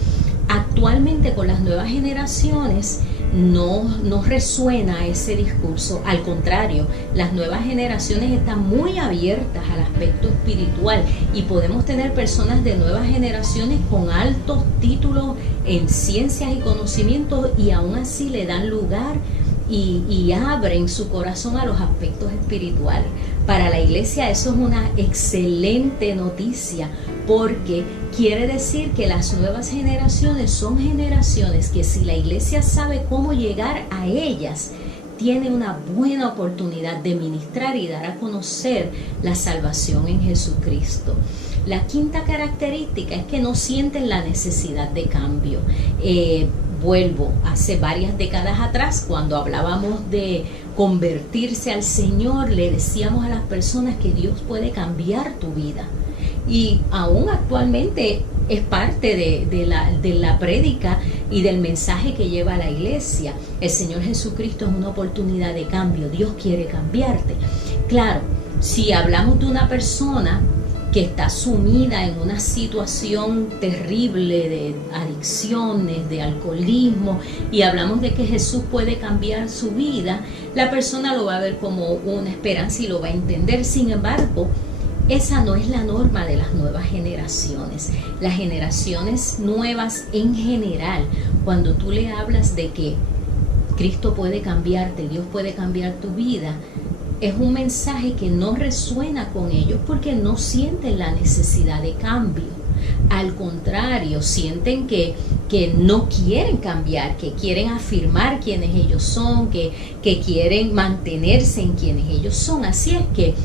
actualmente con las nuevas generaciones no resuena ese discurso. Al contrario, las nuevas generaciones están muy abiertas al aspecto espiritual, y podemos tener personas de nuevas generaciones con altos títulos en ciencias y conocimientos, y aún así le dan lugar y abren su corazón a los aspectos espirituales. Para la iglesia eso es una excelente noticia, porque quiere decir que las nuevas generaciones son generaciones que, si la iglesia sabe cómo llegar a ellas, tiene una buena oportunidad de ministrar y dar a conocer la salvación en Jesucristo. La quinta característica es que no sienten la necesidad de cambio. Vuelvo, hace varias décadas atrás, cuando hablábamos de convertirse al Señor, le decíamos a las personas que Dios puede cambiar tu vida. Y aún actualmente es parte de la prédica y del mensaje que lleva la iglesia. El Señor Jesucristo es una oportunidad de cambio. Dios quiere cambiarte. Claro, si hablamos de una persona que está sumida en una situación terrible de adicciones, de alcoholismo, y hablamos de que Jesús puede cambiar su vida, la persona lo va a ver como una esperanza y lo va a entender. Sin embargo, esa no es la norma de las nuevas generaciones. Las generaciones nuevas en general, cuando tú le hablas de que Cristo puede cambiarte, Dios puede cambiar tu vida, es un mensaje que no resuena con ellos porque no sienten la necesidad de cambio. Al contrario, sienten que no quieren cambiar, que quieren afirmar quiénes ellos son, que quieren mantenerse en quienes ellos son. Así es que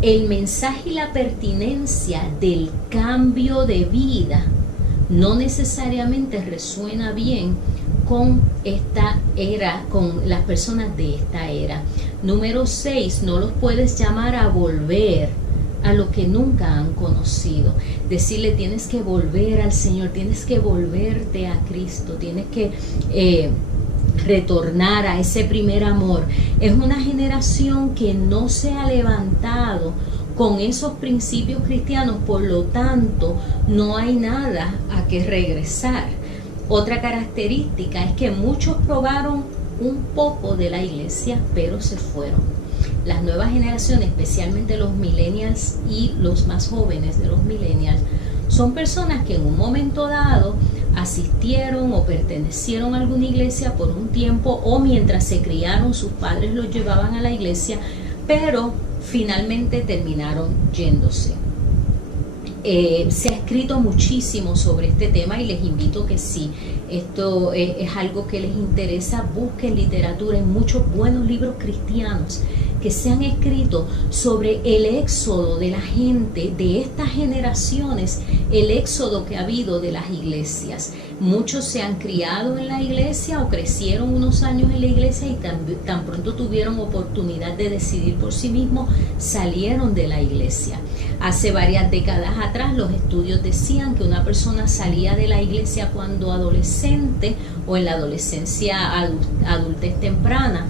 el mensaje y la pertinencia del cambio de vida no necesariamente resuena bien con esta era, con las personas de esta era. Número 6, no los puedes llamar a volver a lo que nunca han conocido. Decirle, tienes que volver al Señor, tienes que volverte a Cristo, tienes que retornar a ese primer amor. Es una generación que no se ha levantado con esos principios cristianos, por lo tanto no hay nada a que regresar. Otra característica es que muchos probaron un poco de la iglesia, pero se fueron. Las nuevas generaciones, especialmente los millennials y los más jóvenes de los millennials, son personas que en un momento dado asistieron o pertenecieron a alguna iglesia por un tiempo, o mientras se criaron sus padres los llevaban a la iglesia, pero finalmente terminaron yéndose. Se ha escrito muchísimo sobre este tema y les invito que si esto es algo que les interesa, busquen literatura. En muchos buenos libros cristianos que que se han escrito sobre el éxodo de la gente de estas generaciones, el éxodo que ha habido de las iglesias. Muchos se han criado en la iglesia o crecieron unos años en la iglesia y tan pronto tuvieron oportunidad de decidir por sí mismos, salieron de la iglesia. Hace varias décadas atrás los estudios decían que una persona salía de la iglesia cuando adolescente o en la adolescencia, adultez temprana,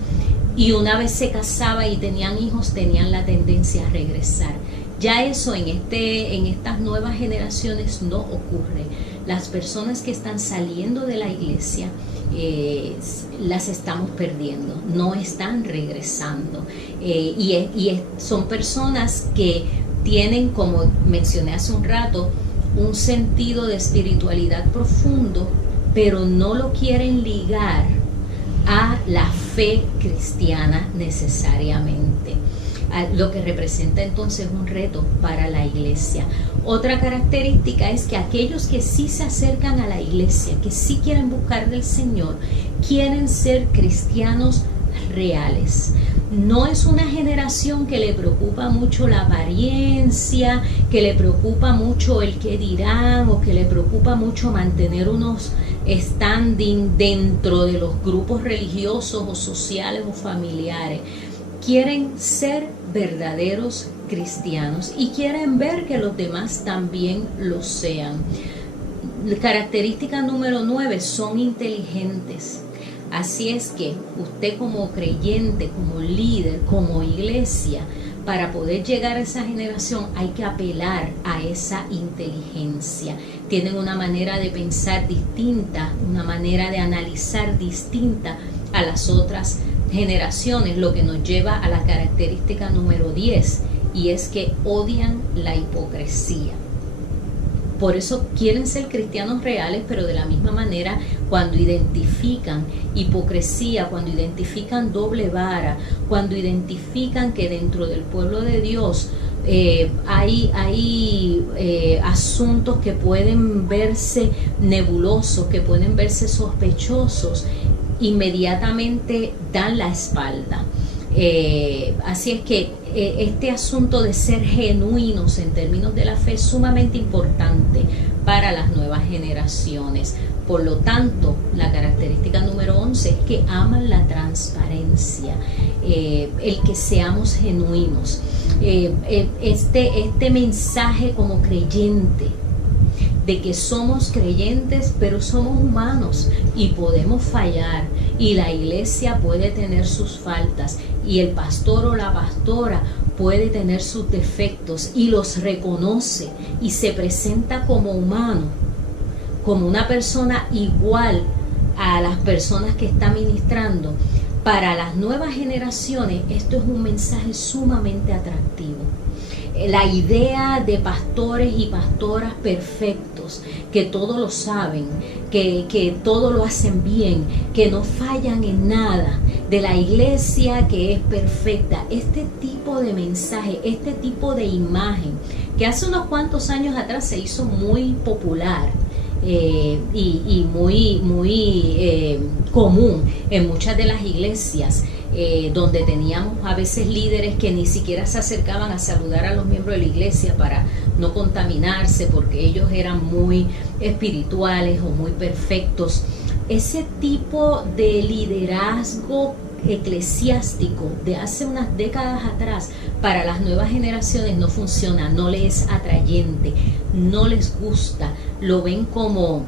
y una vez se casaba y tenían hijos, tenían la tendencia a regresar. Ya eso en estas nuevas generaciones no ocurre. Las personas que están saliendo de la iglesia las estamos perdiendo, no están regresando. Son personas que tienen, como mencioné hace un rato, un sentido de espiritualidad profundo, pero no lo quieren ligar a la fe cristiana necesariamente, lo que representa entonces un reto para la iglesia. Otra característica es que aquellos que sí se acercan a la iglesia, que sí quieren buscar del Señor, quieren ser cristianos reales. No es una generación que le preocupa mucho la apariencia, que le preocupa mucho el qué dirán, o que le preocupa mucho mantener unos standing dentro de los grupos religiosos o sociales o familiares. Quieren ser verdaderos cristianos y quieren ver que los demás también lo sean. Característica número 9, son inteligentes. Así es que usted como creyente, como líder, como iglesia, para poder llegar a esa generación hay que apelar a esa inteligencia. Tienen una manera de pensar distinta, una manera de analizar distinta a las otras generaciones, lo que nos lleva a la característica número 10, y es que odian la hipocresía. Por eso quieren ser cristianos reales, pero de la misma manera, cuando identifican hipocresía, cuando identifican doble vara, cuando identifican que dentro del pueblo de Dios hay asuntos que pueden verse nebulosos, que pueden verse sospechosos, inmediatamente dan la espalda. Así es que este asunto de ser genuinos en términos de la fe es sumamente importante para las nuevas generaciones. Por lo tanto, la característica número 11 es que aman la transparencia, el que seamos genuinos. Este mensaje como creyente, de que somos creyentes, pero somos humanos y podemos fallar, y la iglesia puede tener sus faltas, y el pastor o la pastora puede tener sus defectos y los reconoce y se presenta como humano, como una persona igual a las personas que está ministrando. Para las nuevas generaciones esto es un mensaje sumamente atractivo. La idea de pastores y pastoras perfectos, que todo lo saben, que todo lo hacen bien, que no fallan en nada, de la iglesia que es perfecta, este tipo de mensaje, este tipo de imagen, que hace unos cuantos años atrás se hizo muy popular y muy común en muchas de las iglesias, donde teníamos a veces líderes que ni siquiera se acercaban a saludar a los miembros de la iglesia para no contaminarse, porque ellos eran muy espirituales o muy perfectos. Ese tipo de liderazgo eclesiástico de hace unas décadas atrás para las nuevas generaciones no funciona, no les es atrayente, no les gusta, lo ven como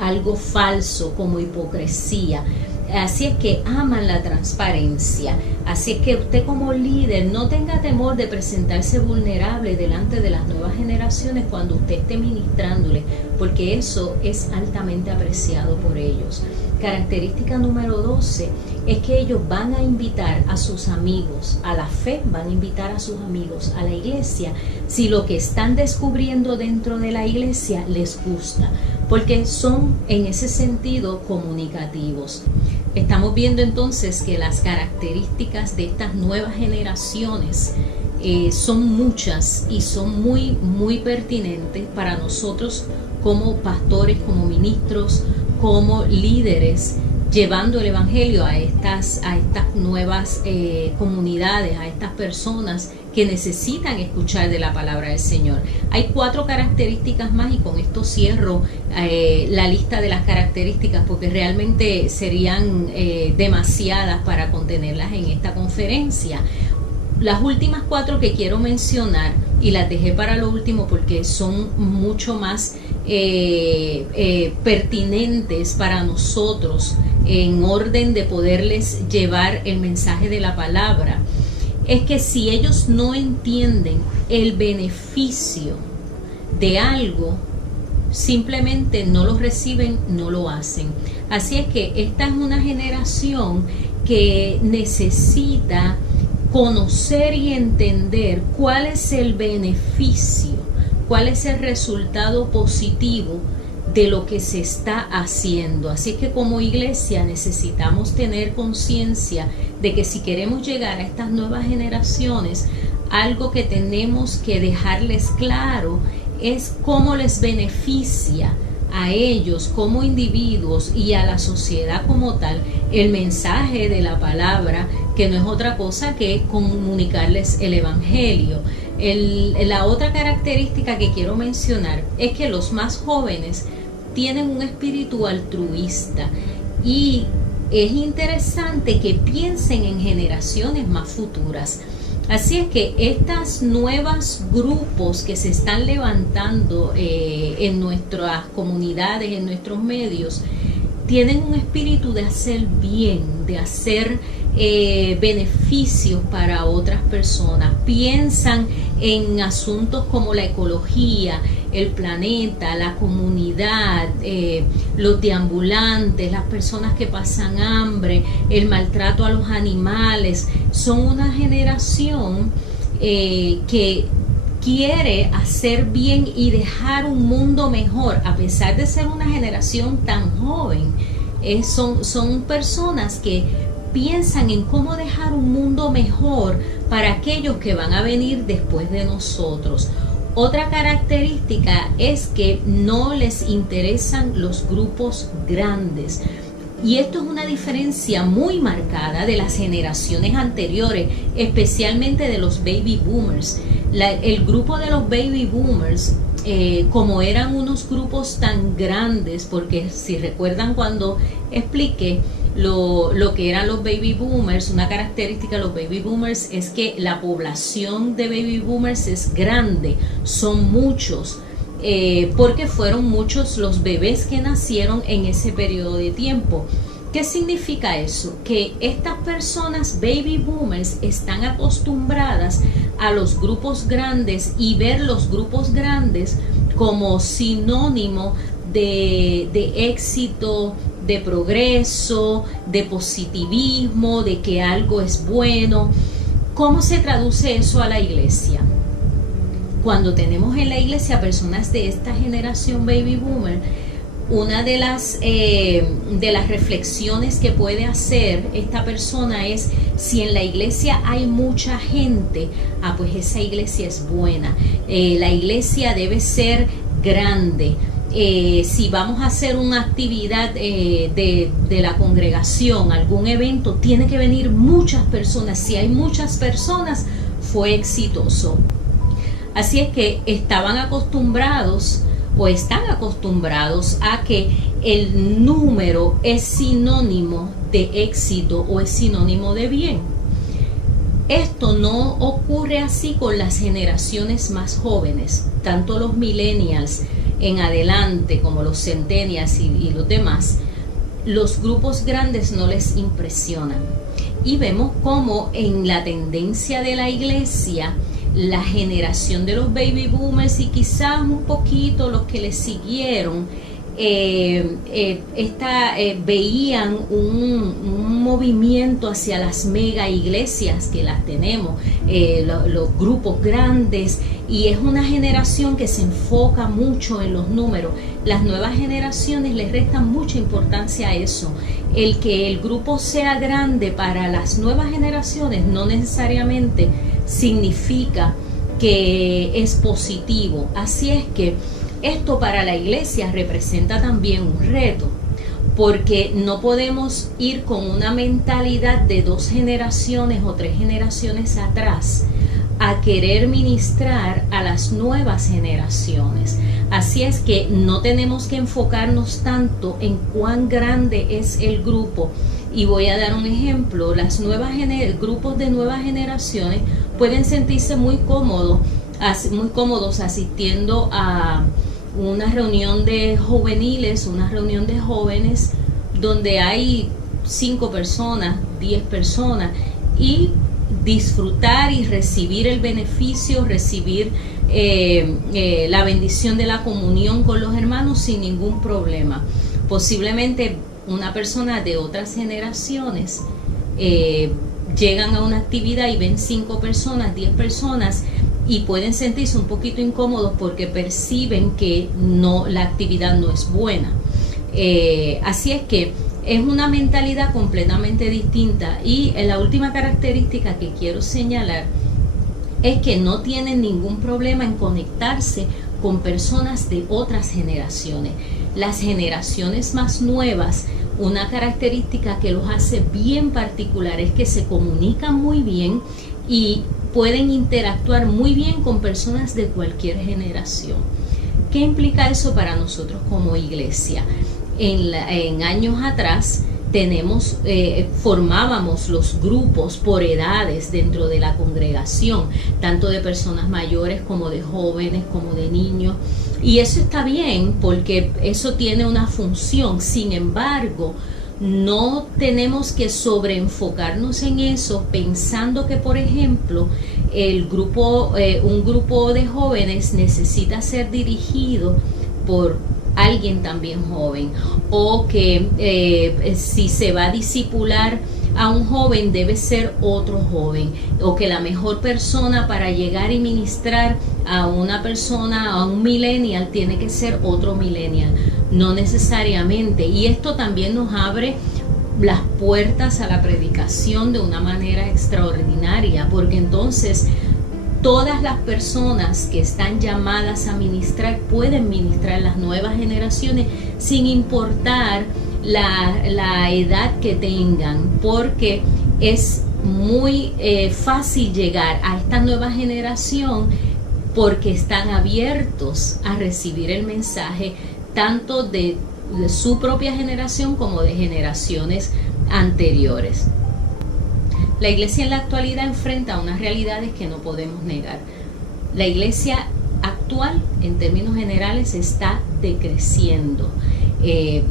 algo falso, como hipocresía. Así es que aman la transparencia. Así es que usted como líder no tenga temor de presentarse vulnerable delante de las nuevas generaciones cuando usted esté ministrándole, porque eso es altamente apreciado por ellos. Característica número 12 es que ellos van a invitar a sus amigos a la fe, van a invitar a sus amigos a la iglesia, si lo que están descubriendo dentro de la iglesia les gusta, porque son en ese sentido comunicativos. Estamos viendo entonces que las características de estas nuevas generaciones son muchas y son muy pertinentes para nosotros como pastores, como ministros, como líderes, llevando el evangelio a estas nuevas comunidades, a estas personas que necesitan escuchar de la palabra del Señor. Hay 4 características más y con esto cierro la lista de las características, porque realmente serían demasiadas para contenerlas en esta conferencia. Las últimas 4 que quiero mencionar, y las dejé para lo último porque son mucho más pertinentes para nosotros en orden de poderles llevar el mensaje de la palabra, es que si ellos no entienden el beneficio de algo, simplemente no lo reciben, no lo hacen. Así es que esta es una generación que necesita conocer y entender cuál es el beneficio, cuál es el resultado positivo de lo que se está haciendo. Así es que como iglesia necesitamos tener conciencia de que si queremos llegar a estas nuevas generaciones, algo que tenemos que dejarles claro es cómo les beneficia a ellos como individuos y a la sociedad como tal el mensaje de la palabra, que no es otra cosa que comunicarles el evangelio. La otra característica que quiero mencionar es que los más jóvenes tienen un espíritu altruista y es interesante que piensen en generaciones más futuras. Así es que estos nuevos grupos que se están levantando en nuestras comunidades, en nuestros medios, tienen un espíritu de hacer bien, de hacer beneficios para otras personas. Piensan en asuntos como la ecología, el planeta, la comunidad, los deambulantes, las personas que pasan hambre, el maltrato a los animales. Son una generación que quiere hacer bien y dejar un mundo mejor, a pesar de ser una generación tan joven. Son personas que piensan en cómo dejar un mundo mejor para aquellos que van a venir después de nosotros. Otra característica es que no les interesan los grupos grandes. Y esto es una diferencia muy marcada de las generaciones anteriores, especialmente de los baby boomers. El grupo de los baby boomers, como eran unos grupos tan grandes, porque si recuerdan cuando expliqué lo que eran los baby boomers, una característica de los baby boomers es que la población de baby boomers es grande, son muchos, porque fueron muchos los bebés que nacieron en ese periodo de tiempo. ¿Qué significa eso? Que estas personas baby boomers están acostumbradas a los grupos grandes y ver los grupos grandes como sinónimo de éxito, de progreso, de positivismo, de que algo es bueno. ¿Cómo se traduce eso a la iglesia? Cuando tenemos en la iglesia personas de esta generación baby boomer, una de las reflexiones que puede hacer esta persona es: si en la iglesia hay mucha gente, pues esa iglesia es buena. La iglesia debe ser grande. Si vamos a hacer una actividad de la congregación, algún evento, tiene que venir muchas personas. Si hay muchas personas, fue exitoso. Así es que estaban acostumbrados o están acostumbrados a que el número es sinónimo de éxito o es sinónimo de bien. Esto no ocurre así con las generaciones más jóvenes, tanto los millennials en adelante como los centennials y los demás. Los grupos grandes no les impresionan. Y vemos cómo en la tendencia de la iglesia, la generación de los baby boomers y quizás un poquito los que les siguieron, veían un movimiento hacia las mega iglesias que las tenemos, los grupos grandes, y es una generación que se enfoca mucho en los números. Las nuevas generaciones les restan mucha importancia a eso. El que el grupo sea grande para las nuevas generaciones no necesariamente significa que es positivo. Así es que esto para la iglesia representa también un reto, porque no podemos ir con una mentalidad de 2 generaciones o 3 generaciones atrás a querer ministrar a las nuevas generaciones. Así es que no tenemos que enfocarnos tanto en cuán grande es el grupo. Y voy a dar un ejemplo. Grupos de nuevas generaciones pueden sentirse muy cómodos asistiendo a una reunión de juveniles, una reunión de jóvenes donde hay 5 personas, 10 personas, y disfrutar y recibir el beneficio, recibir la bendición de la comunión con los hermanos sin ningún problema. Posiblemente una persona de otras generaciones llegan a una actividad y ven 5 personas, 10 personas, y pueden sentirse un poquito incómodos porque perciben que la actividad no es buena. Así es que es una mentalidad completamente distinta. Y la última característica que quiero señalar es que no tienen ningún problema en conectarse con personas de otras generaciones. Las generaciones más nuevas, una característica que los hace bien particular es que se comunican muy bien y pueden interactuar muy bien con personas de cualquier generación. ¿Qué implica eso para nosotros como iglesia? En años atrás formábamos los grupos por edades dentro de la congregación, tanto de personas mayores como de jóvenes, como de niños, y eso está bien porque eso tiene una función. Sin embargo, no tenemos que sobreenfocarnos en eso pensando que, por ejemplo, un grupo de jóvenes necesita ser dirigido por alguien también joven, o que si se va a discipular a un joven debe ser otro joven, o que la mejor persona para llegar y ministrar a una persona, a un millennial, tiene que ser otro millennial. No necesariamente. Y esto también nos abre las puertas a la predicación de una manera extraordinaria, porque entonces todas las personas que están llamadas a ministrar pueden ministrar a las nuevas generaciones sin importar la edad que tengan, porque es muy fácil llegar a esta nueva generación porque están abiertos a recibir el mensaje tanto de su propia generación como de generaciones anteriores. La iglesia en la actualidad enfrenta unas realidades que no podemos negar. La iglesia actual, en términos generales, está decreciendo.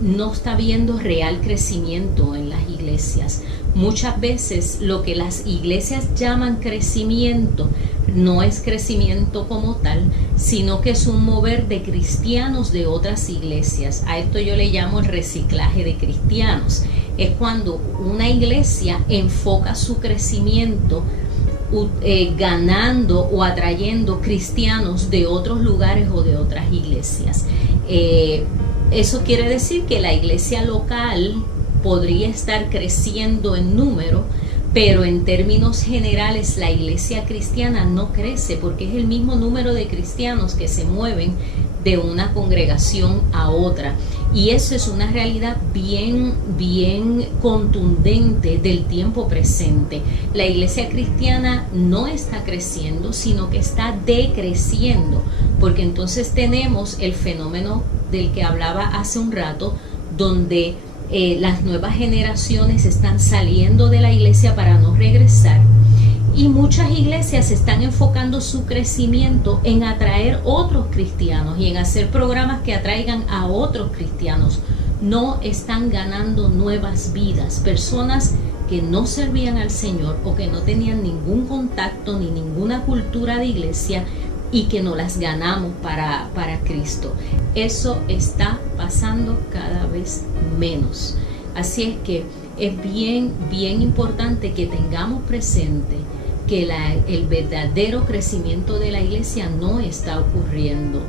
No está habiendo real crecimiento en las iglesias. Muchas veces lo que las iglesias llaman crecimiento no es crecimiento como tal, sino que es un mover de cristianos de otras iglesias. A esto yo le llamo el reciclaje de cristianos. Es cuando una iglesia enfoca su crecimiento ganando o atrayendo cristianos de otros lugares o de otras iglesias. Eso quiere decir que la iglesia local podría estar creciendo en número, pero en términos generales la iglesia cristiana no crece porque es el mismo número de cristianos que se mueven de una congregación a otra. Y eso es una realidad bien contundente del tiempo presente. La iglesia cristiana no está creciendo, sino que está decreciendo, porque entonces tenemos el fenómeno del que hablaba hace un rato, donde las nuevas generaciones están saliendo de la iglesia para no regresar, y muchas iglesias están enfocando su crecimiento en atraer otros cristianos y en hacer programas que atraigan a otros cristianos. No están ganando nuevas vidas, personas que no servían al Señor o que no tenían ningún contacto ni ninguna cultura de iglesia, y que no las ganamos para Cristo. Eso está pasando cada vez menos. Así es que es bien importante que tengamos presente que el verdadero crecimiento de la iglesia no está ocurriendo.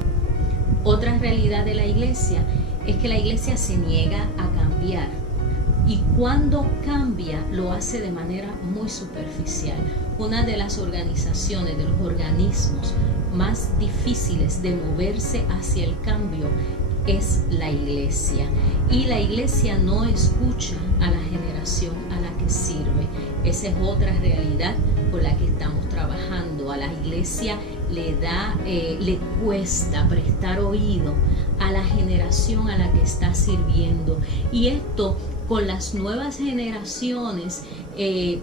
Otra realidad de la iglesia es que la iglesia se niega a cambiar, y cuando cambia lo hace de manera muy superficial. Una de las organizaciones, de los organismos más difíciles de moverse hacia el cambio es la iglesia. Y la iglesia no escucha a la generación a la que sirve. Esa es otra realidad con la que estamos trabajando. A la iglesia le cuesta prestar oído a la generación a la que está sirviendo. Y esto con las nuevas generaciones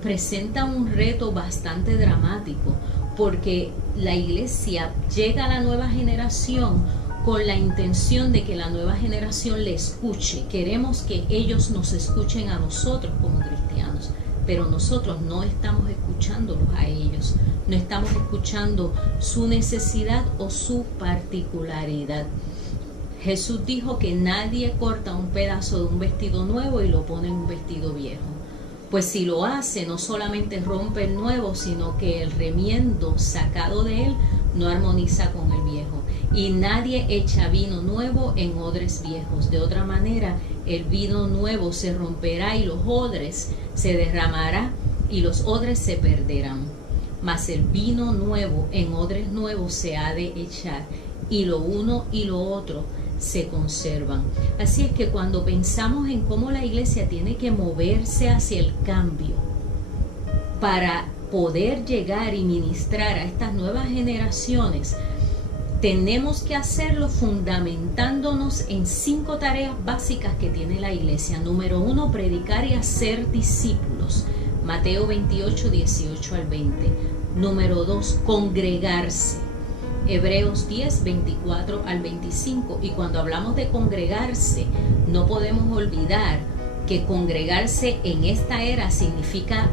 presenta un reto bastante dramático, porque la iglesia llega a la nueva generación con la intención de que la nueva generación le escuche. Queremos que ellos nos escuchen a nosotros como cristianos, pero nosotros no estamos escuchándolos a ellos, no estamos escuchando su necesidad o su particularidad. Jesús dijo que nadie corta un pedazo de un vestido nuevo y lo pone en un vestido viejo. Pues si lo hace, no solamente rompe el nuevo, sino que el remiendo sacado de él no armoniza con el viejo. Y nadie echa vino nuevo en odres viejos. De otra manera, el vino nuevo se romperá y los odres se derramará y los odres se perderán. Mas el vino nuevo en odres nuevos se ha de echar, y lo uno y lo otro se conservan. Así es que cuando pensamos en cómo la iglesia tiene que moverse hacia el cambio para poder llegar y ministrar a estas nuevas generaciones, tenemos que hacerlo fundamentándonos en 5 tareas básicas que tiene la iglesia. Número 1, predicar y hacer discípulos. Mateo 28, 18 al 20. Número 2, congregarse. Hebreos 10, 24 al 25. Y cuando hablamos de congregarse, no podemos olvidar que congregarse en esta era significa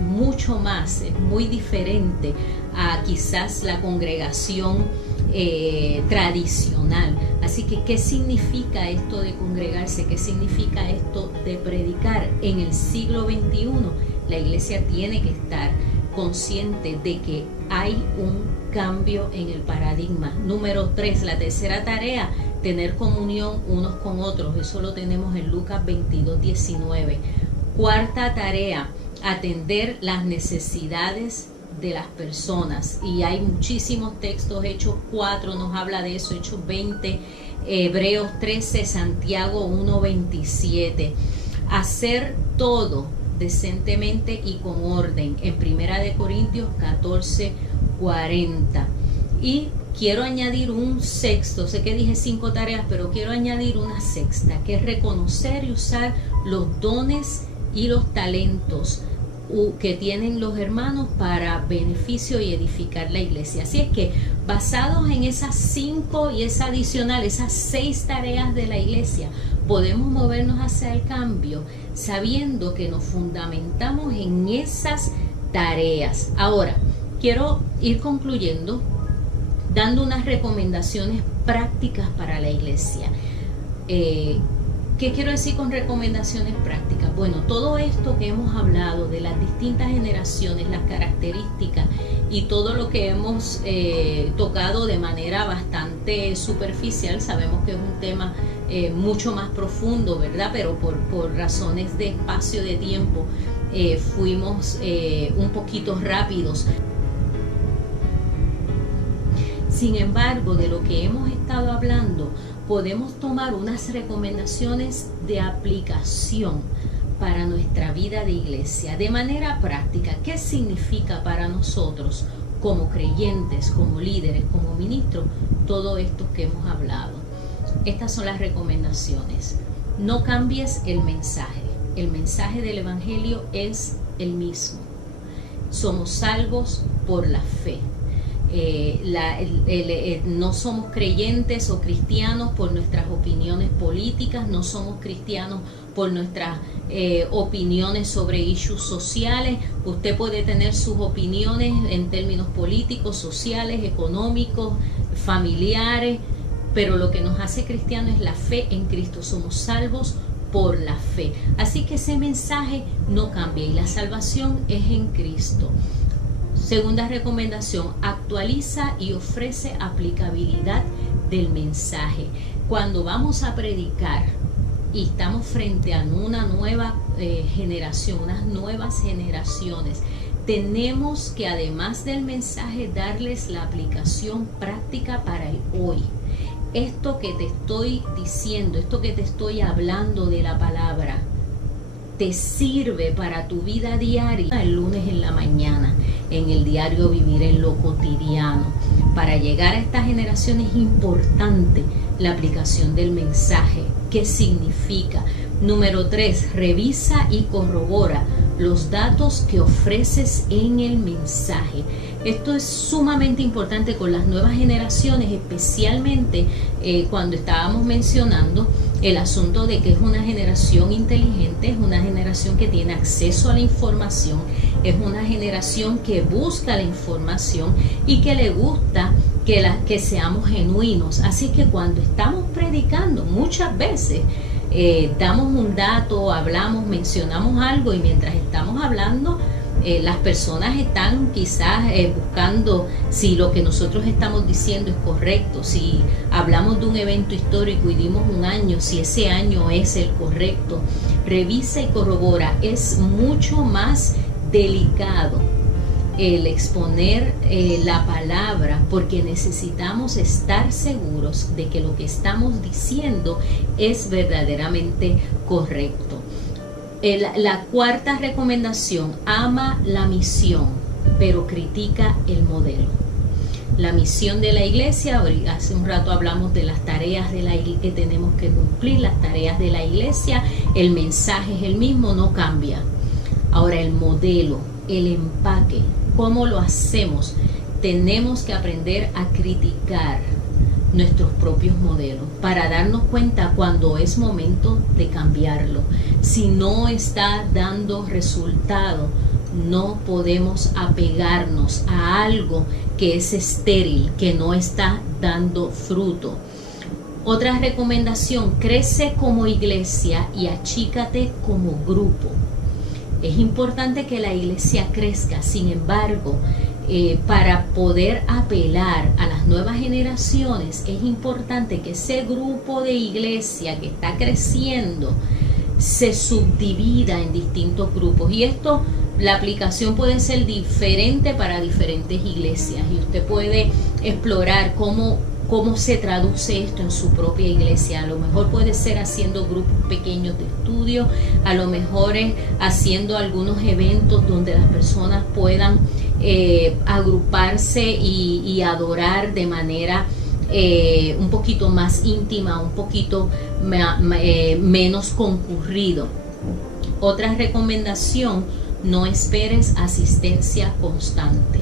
mucho más, es muy diferente a quizás la congregación tradicional. Así que, ¿qué significa esto de congregarse? ¿Qué significa esto de predicar? En el siglo XXI, la iglesia tiene que estar consciente de que hay un cambio en el paradigma. Número 3, la tercera tarea, tener comunión unos con otros. Eso lo tenemos en Lucas 22, 19. Cuarta tarea, atender las necesidades de las personas, y hay muchísimos textos. Hechos 4 nos habla de eso, Hechos 20, Hebreos 13, Santiago 1, 27. Hacer todo decentemente y con orden, en Primera de Corintios 14, 40. Y quiero añadir un sexto, sé que dije 5 tareas, pero quiero añadir una sexta, que es reconocer y usar los dones y los talentos que tienen los hermanos para beneficio y edificar la iglesia. Así es que, basados en esas 5 y esa adicional, esas 6 tareas de la iglesia, podemos movernos hacia el cambio sabiendo que nos fundamentamos en esas tareas. Ahora, quiero ir concluyendo dando unas recomendaciones prácticas para la iglesia. ¿Qué quiero decir con recomendaciones prácticas? Bueno, todo esto que hemos hablado de las distintas generaciones, las características y todo lo que hemos tocado de manera bastante superficial, sabemos que es un tema mucho más profundo, ¿verdad? Pero por razones de espacio, de tiempo, fuimos un poquito rápidos. Sin embargo, de lo que hemos estado hablando, podemos tomar unas recomendaciones de aplicación para nuestra vida de iglesia, de manera práctica. ¿Qué significa para nosotros como creyentes, como líderes, como ministros, todo esto que hemos hablado? Estas son las recomendaciones. No cambies el mensaje. El mensaje del Evangelio es el mismo. Somos salvos por la fe. No somos creyentes o cristianos por nuestras opiniones políticas, no somos cristianos por nuestras opiniones sobre issues sociales. Usted puede tener sus opiniones en términos políticos, sociales, económicos, familiares, pero lo que nos hace cristianos es la fe en Cristo. Somos salvos por la fe. Así que ese mensaje no cambia y la salvación es en Cristo. Segunda recomendación, actualiza y ofrece aplicabilidad del mensaje. Cuando vamos a predicar y estamos frente a una nueva generación, unas nuevas generaciones, tenemos que, además del mensaje, darles la aplicación práctica para el hoy. esto que te estoy diciendo, esto que te estoy hablando de la palabra, te sirve para tu vida diaria. El lunes en la mañana, en el diario vivir, en lo cotidiano. Para llegar a esta generación es importante la aplicación del mensaje. ¿Qué significa? Número 3, revisa y corrobora los datos que ofreces en el mensaje. Esto es sumamente importante con las nuevas generaciones, especialmente cuando estábamos mencionando el asunto de que es una generación inteligente, es una generación que tiene acceso a la información, es una generación que busca la información y que le gusta que seamos genuinos. Así que cuando estamos predicando, muchas veces damos un dato, hablamos, mencionamos algo, y mientras estamos hablando, las personas están quizás buscando si lo que nosotros estamos diciendo es correcto, si hablamos de un evento histórico y dimos un año, si ese año es el correcto. Revisa y corrobora. Es mucho más delicado el exponer la palabra, porque necesitamos estar seguros de que lo que estamos diciendo es verdaderamente correcto. La cuarta recomendación: ama la misión, pero critica el modelo. La misión de la iglesia, hace un rato hablamos de las tareas de la iglesia que tenemos que cumplir, las tareas de la iglesia, el mensaje es el mismo, no cambia. Ahora, el modelo, el empaque, ¿cómo lo hacemos? Tenemos que aprender a criticar nuestros propios modelos para darnos cuenta cuando es momento de cambiarlo. Si no está dando resultado, no podemos apegarnos a algo que es estéril, que no está dando fruto. Otra recomendación: crece como iglesia y achícate como grupo. Es importante que la iglesia crezca, sin embargo, para poder apelar a las nuevas generaciones, es importante que ese grupo de iglesia que está creciendo se subdivida en distintos grupos. Y esto, la aplicación puede ser diferente para diferentes iglesias, y usted puede explorar cómo se traduce esto en su propia iglesia. A lo mejor puede ser haciendo grupos pequeños de estudio, a lo mejor es haciendo algunos eventos donde las personas puedan agruparse y adorar de manera un poquito más íntima, un poquito menos concurrido. Otra recomendación: no esperes asistencia constante.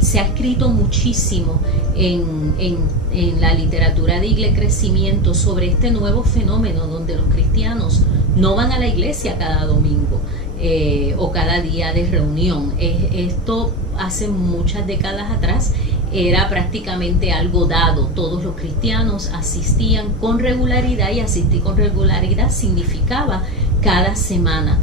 Se ha escrito muchísimo en la literatura de Iglesia Crecimiento sobre este nuevo fenómeno donde los cristianos no van a la iglesia cada domingo o cada día de reunión. Esto hace muchas décadas atrás era prácticamente algo dado. Todos los cristianos asistían con regularidad, y asistir con regularidad significaba cada semana.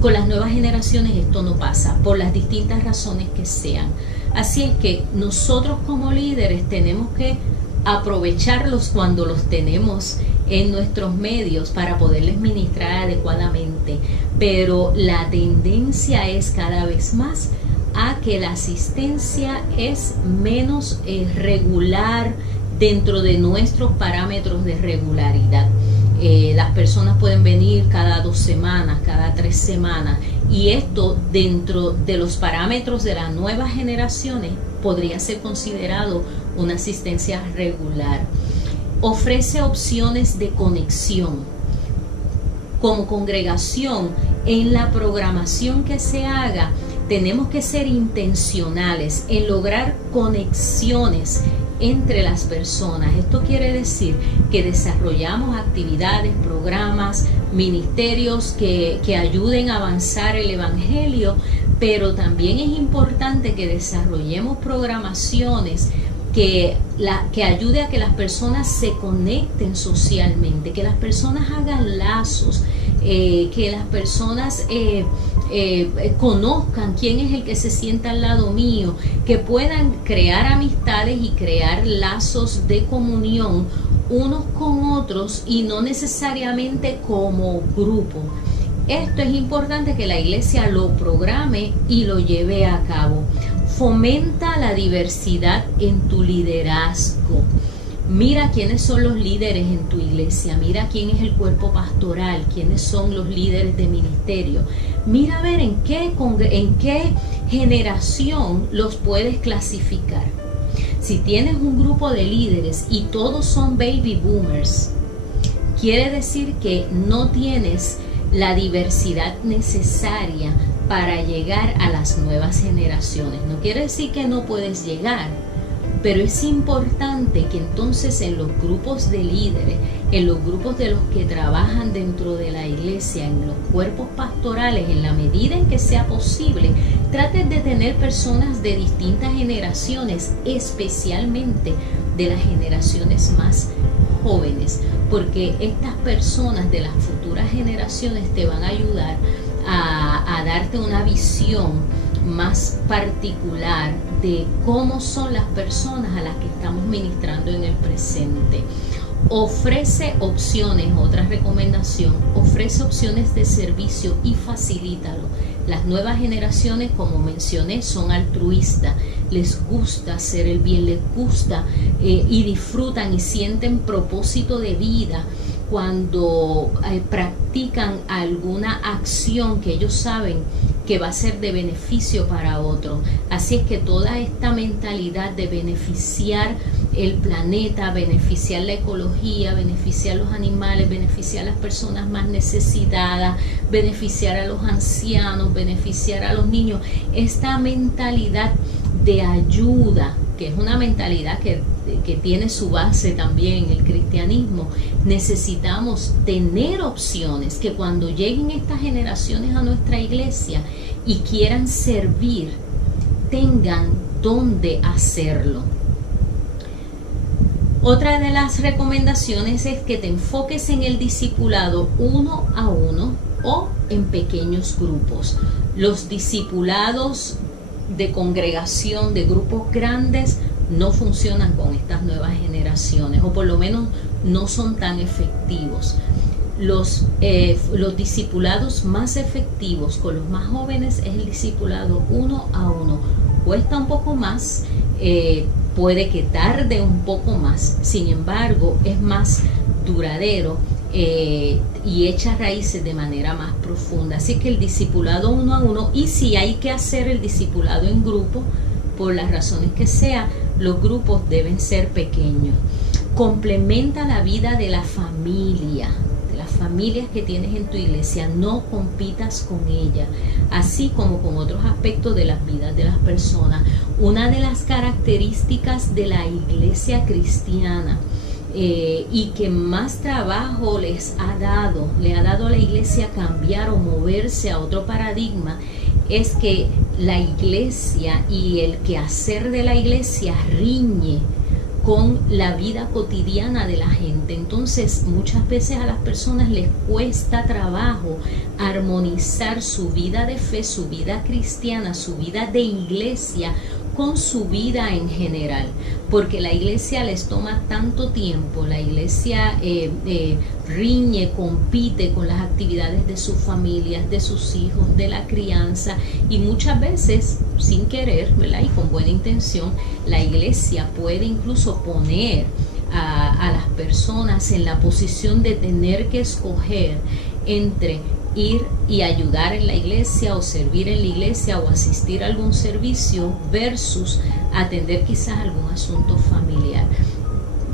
Con las nuevas generaciones esto no pasa, por las distintas razones que sean. Así es que nosotros como líderes tenemos que aprovecharlos cuando los tenemos en nuestros medios para poderles ministrar adecuadamente, pero la tendencia es cada vez más a que la asistencia es menos regular dentro de nuestros parámetros de regularidad. Las personas pueden venir cada 2 semanas, cada 3 semanas, y esto dentro de los parámetros de las nuevas generaciones podría ser considerado una asistencia regular. Ofrece opciones de conexión. Como congregación, en la programación que se haga, tenemos que ser intencionales en lograr conexiones entre las personas. Esto quiere decir que desarrollamos actividades, programas, ministerios que ayuden a avanzar el evangelio, pero también es importante que desarrollemos programaciones que ayude a que las personas se conecten socialmente, que las personas hagan lazos, que las personas conozcan quién es el que se sienta al lado mío, que puedan crear amistades y crear lazos de comunión unos con otros y no necesariamente como grupo. Esto es importante que la iglesia lo programe y lo lleve a cabo. Fomenta la diversidad en tu liderazgo. Mira quiénes son los líderes en tu iglesia, mira quién es el cuerpo pastoral, quiénes son los líderes de ministerio. Mira a ver en qué generación los puedes clasificar. Si tienes un grupo de líderes y todos son baby boomers, quiere decir que no tienes la diversidad necesaria para llegar a las nuevas generaciones. No quiere decir que no puedes llegar, pero es importante que entonces en los grupos de líderes, en los grupos de los que trabajan dentro de la iglesia, en los cuerpos pastorales, en la medida en que sea posible, traten de tener personas de distintas generaciones, especialmente de las generaciones más jóvenes, porque estas personas de las futuras generaciones te van a ayudar a darte una visión más particular de cómo son las personas a las que estamos ministrando en el presente. Ofrece opciones, otra recomendación, ofrece opciones de servicio y facilítalo. Las nuevas generaciones, como mencioné, son altruistas, les gusta hacer el bien, les gusta y disfrutan y sienten propósito de vida cuando practican alguna acción que ellos saben que va a ser de beneficio para otros. Así es que toda esta mentalidad de beneficiar el planeta, beneficiar la ecología, beneficiar los animales, beneficiar a las personas más necesitadas, beneficiar a los ancianos, beneficiar a los niños, esta mentalidad de ayuda, que es una mentalidad que tiene su base también en el cristianismo, necesitamos tener opciones que cuando lleguen estas generaciones a nuestra iglesia y quieran servir, tengan dónde hacerlo. Otra de las recomendaciones es que te enfoques en el discipulado 1 a 1 o en pequeños grupos. Los discipulados de congregación, de grupos grandes, no funcionan con estas nuevas generaciones, o por lo menos no son tan efectivos. Los discipulados más efectivos con los más jóvenes es el discipulado 1 a 1. Cuesta un poco más, puede que tarde un poco más, sin embargo es más duradero y echa raíces de manera más profunda. Así que el discipulado 1 a 1, y si hay que hacer el discipulado en grupo, por las razones que sea, los grupos deben ser pequeños. Complementa la vida de la familia, de las familias que tienes en tu iglesia. No compitas con ella, así como con otros aspectos de las vidas de las personas. Una de las características de la iglesia cristiana y que más trabajo le ha dado a la iglesia cambiar o moverse a otro paradigma, es que la iglesia y el quehacer de la iglesia riñe con la vida cotidiana de la gente. Entonces muchas veces a las personas les cuesta trabajo armonizar su vida de fe, su vida cristiana, su vida de iglesia con su vida en general, porque la iglesia les toma tanto tiempo, la iglesia riñe, compite con las actividades de sus familias, de sus hijos, de la crianza, y muchas veces sin querer, ¿verdad? Y con buena intención, la iglesia puede incluso poner a las personas en la posición de tener que escoger entre ir y ayudar en la iglesia o servir en la iglesia o asistir a algún servicio versus atender quizás algún asunto familiar.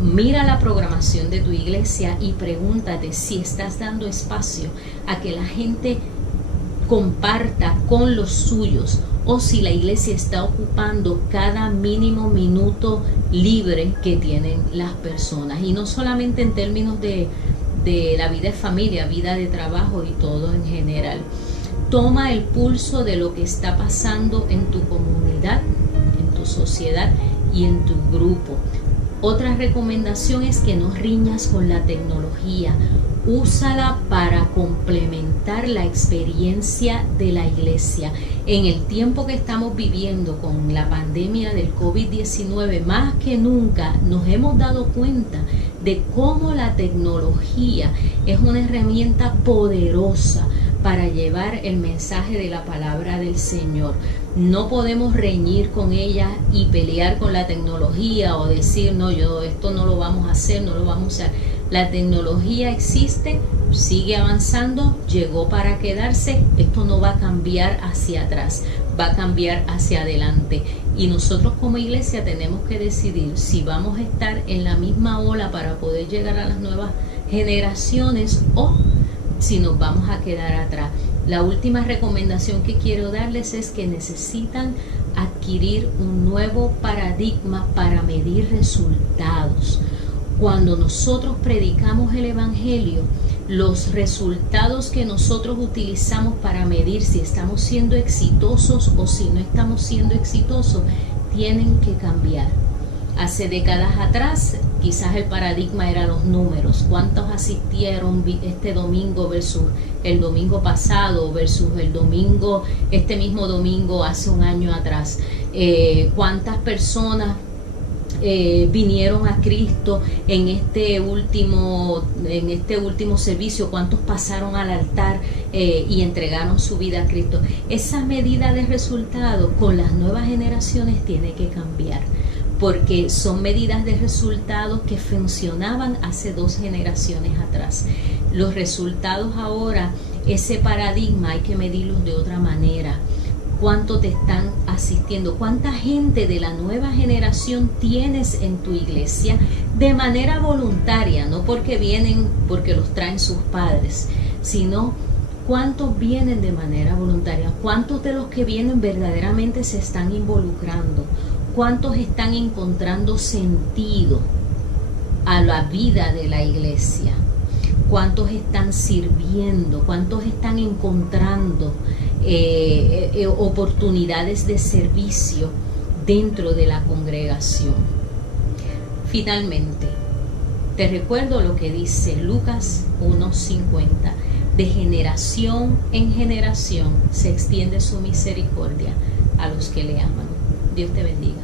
Mira la programación de tu iglesia y pregúntate si estás dando espacio a que la gente comparta con los suyos, o si la iglesia está ocupando cada mínimo minuto libre que tienen las personas, y no solamente en términos de la vida de familia, vida de trabajo y todo en general. Toma el pulso de lo que está pasando en tu comunidad, en tu sociedad y en tu grupo. Otra recomendación es que no riñas con la tecnología. Úsala para complementar la experiencia de la iglesia. En el tiempo que estamos viviendo con la pandemia del COVID-19, más que nunca nos hemos dado cuenta de cómo la tecnología es una herramienta poderosa para llevar el mensaje de la palabra del Señor. No podemos reñir con ella y pelear con la tecnología o decir, no, esto no lo vamos a hacer, no lo vamos a usar. La tecnología existe, sigue avanzando, llegó para quedarse. Esto no va a cambiar hacia atrás, va a cambiar hacia adelante. Y nosotros como iglesia tenemos que decidir si vamos a estar en la misma ola para poder llegar a las nuevas generaciones o si nos vamos a quedar atrás. La última recomendación que quiero darles es que necesitan adquirir un nuevo paradigma para medir resultados. Cuando nosotros predicamos el Evangelio, los resultados que nosotros utilizamos para medir si estamos siendo exitosos o si no estamos siendo exitosos tienen que cambiar. Hace décadas atrás, quizás el paradigma era los números. ¿Cuántos asistieron este domingo versus el domingo pasado versus el domingo, este mismo domingo hace un año atrás? ¿Cuántas personas vinieron a Cristo en este último servicio? ¿Cuántos pasaron al altar y entregaron su vida a Cristo? Esa medida de resultados con las nuevas generaciones tiene que cambiar, porque son medidas de resultados que funcionaban hace 2 generaciones atrás. Los resultados ahora, ese paradigma hay que medirlos de otra manera. ¿Cuánto te están asistiendo? ¿Cuánta gente de la nueva generación tienes en tu iglesia de manera voluntaria? No porque vienen, porque los traen sus padres, sino ¿cuántos vienen de manera voluntaria? ¿Cuántos de los que vienen verdaderamente se están involucrando? ¿Cuántos están encontrando sentido a la vida de la iglesia? ¿Cuántos están sirviendo? ¿Cuántos están encontrando oportunidades de servicio dentro de la congregación? Finalmente, te recuerdo lo que dice Lucas 1:50. De generación en generación se extiende su misericordia a los que le aman. Dios te bendiga.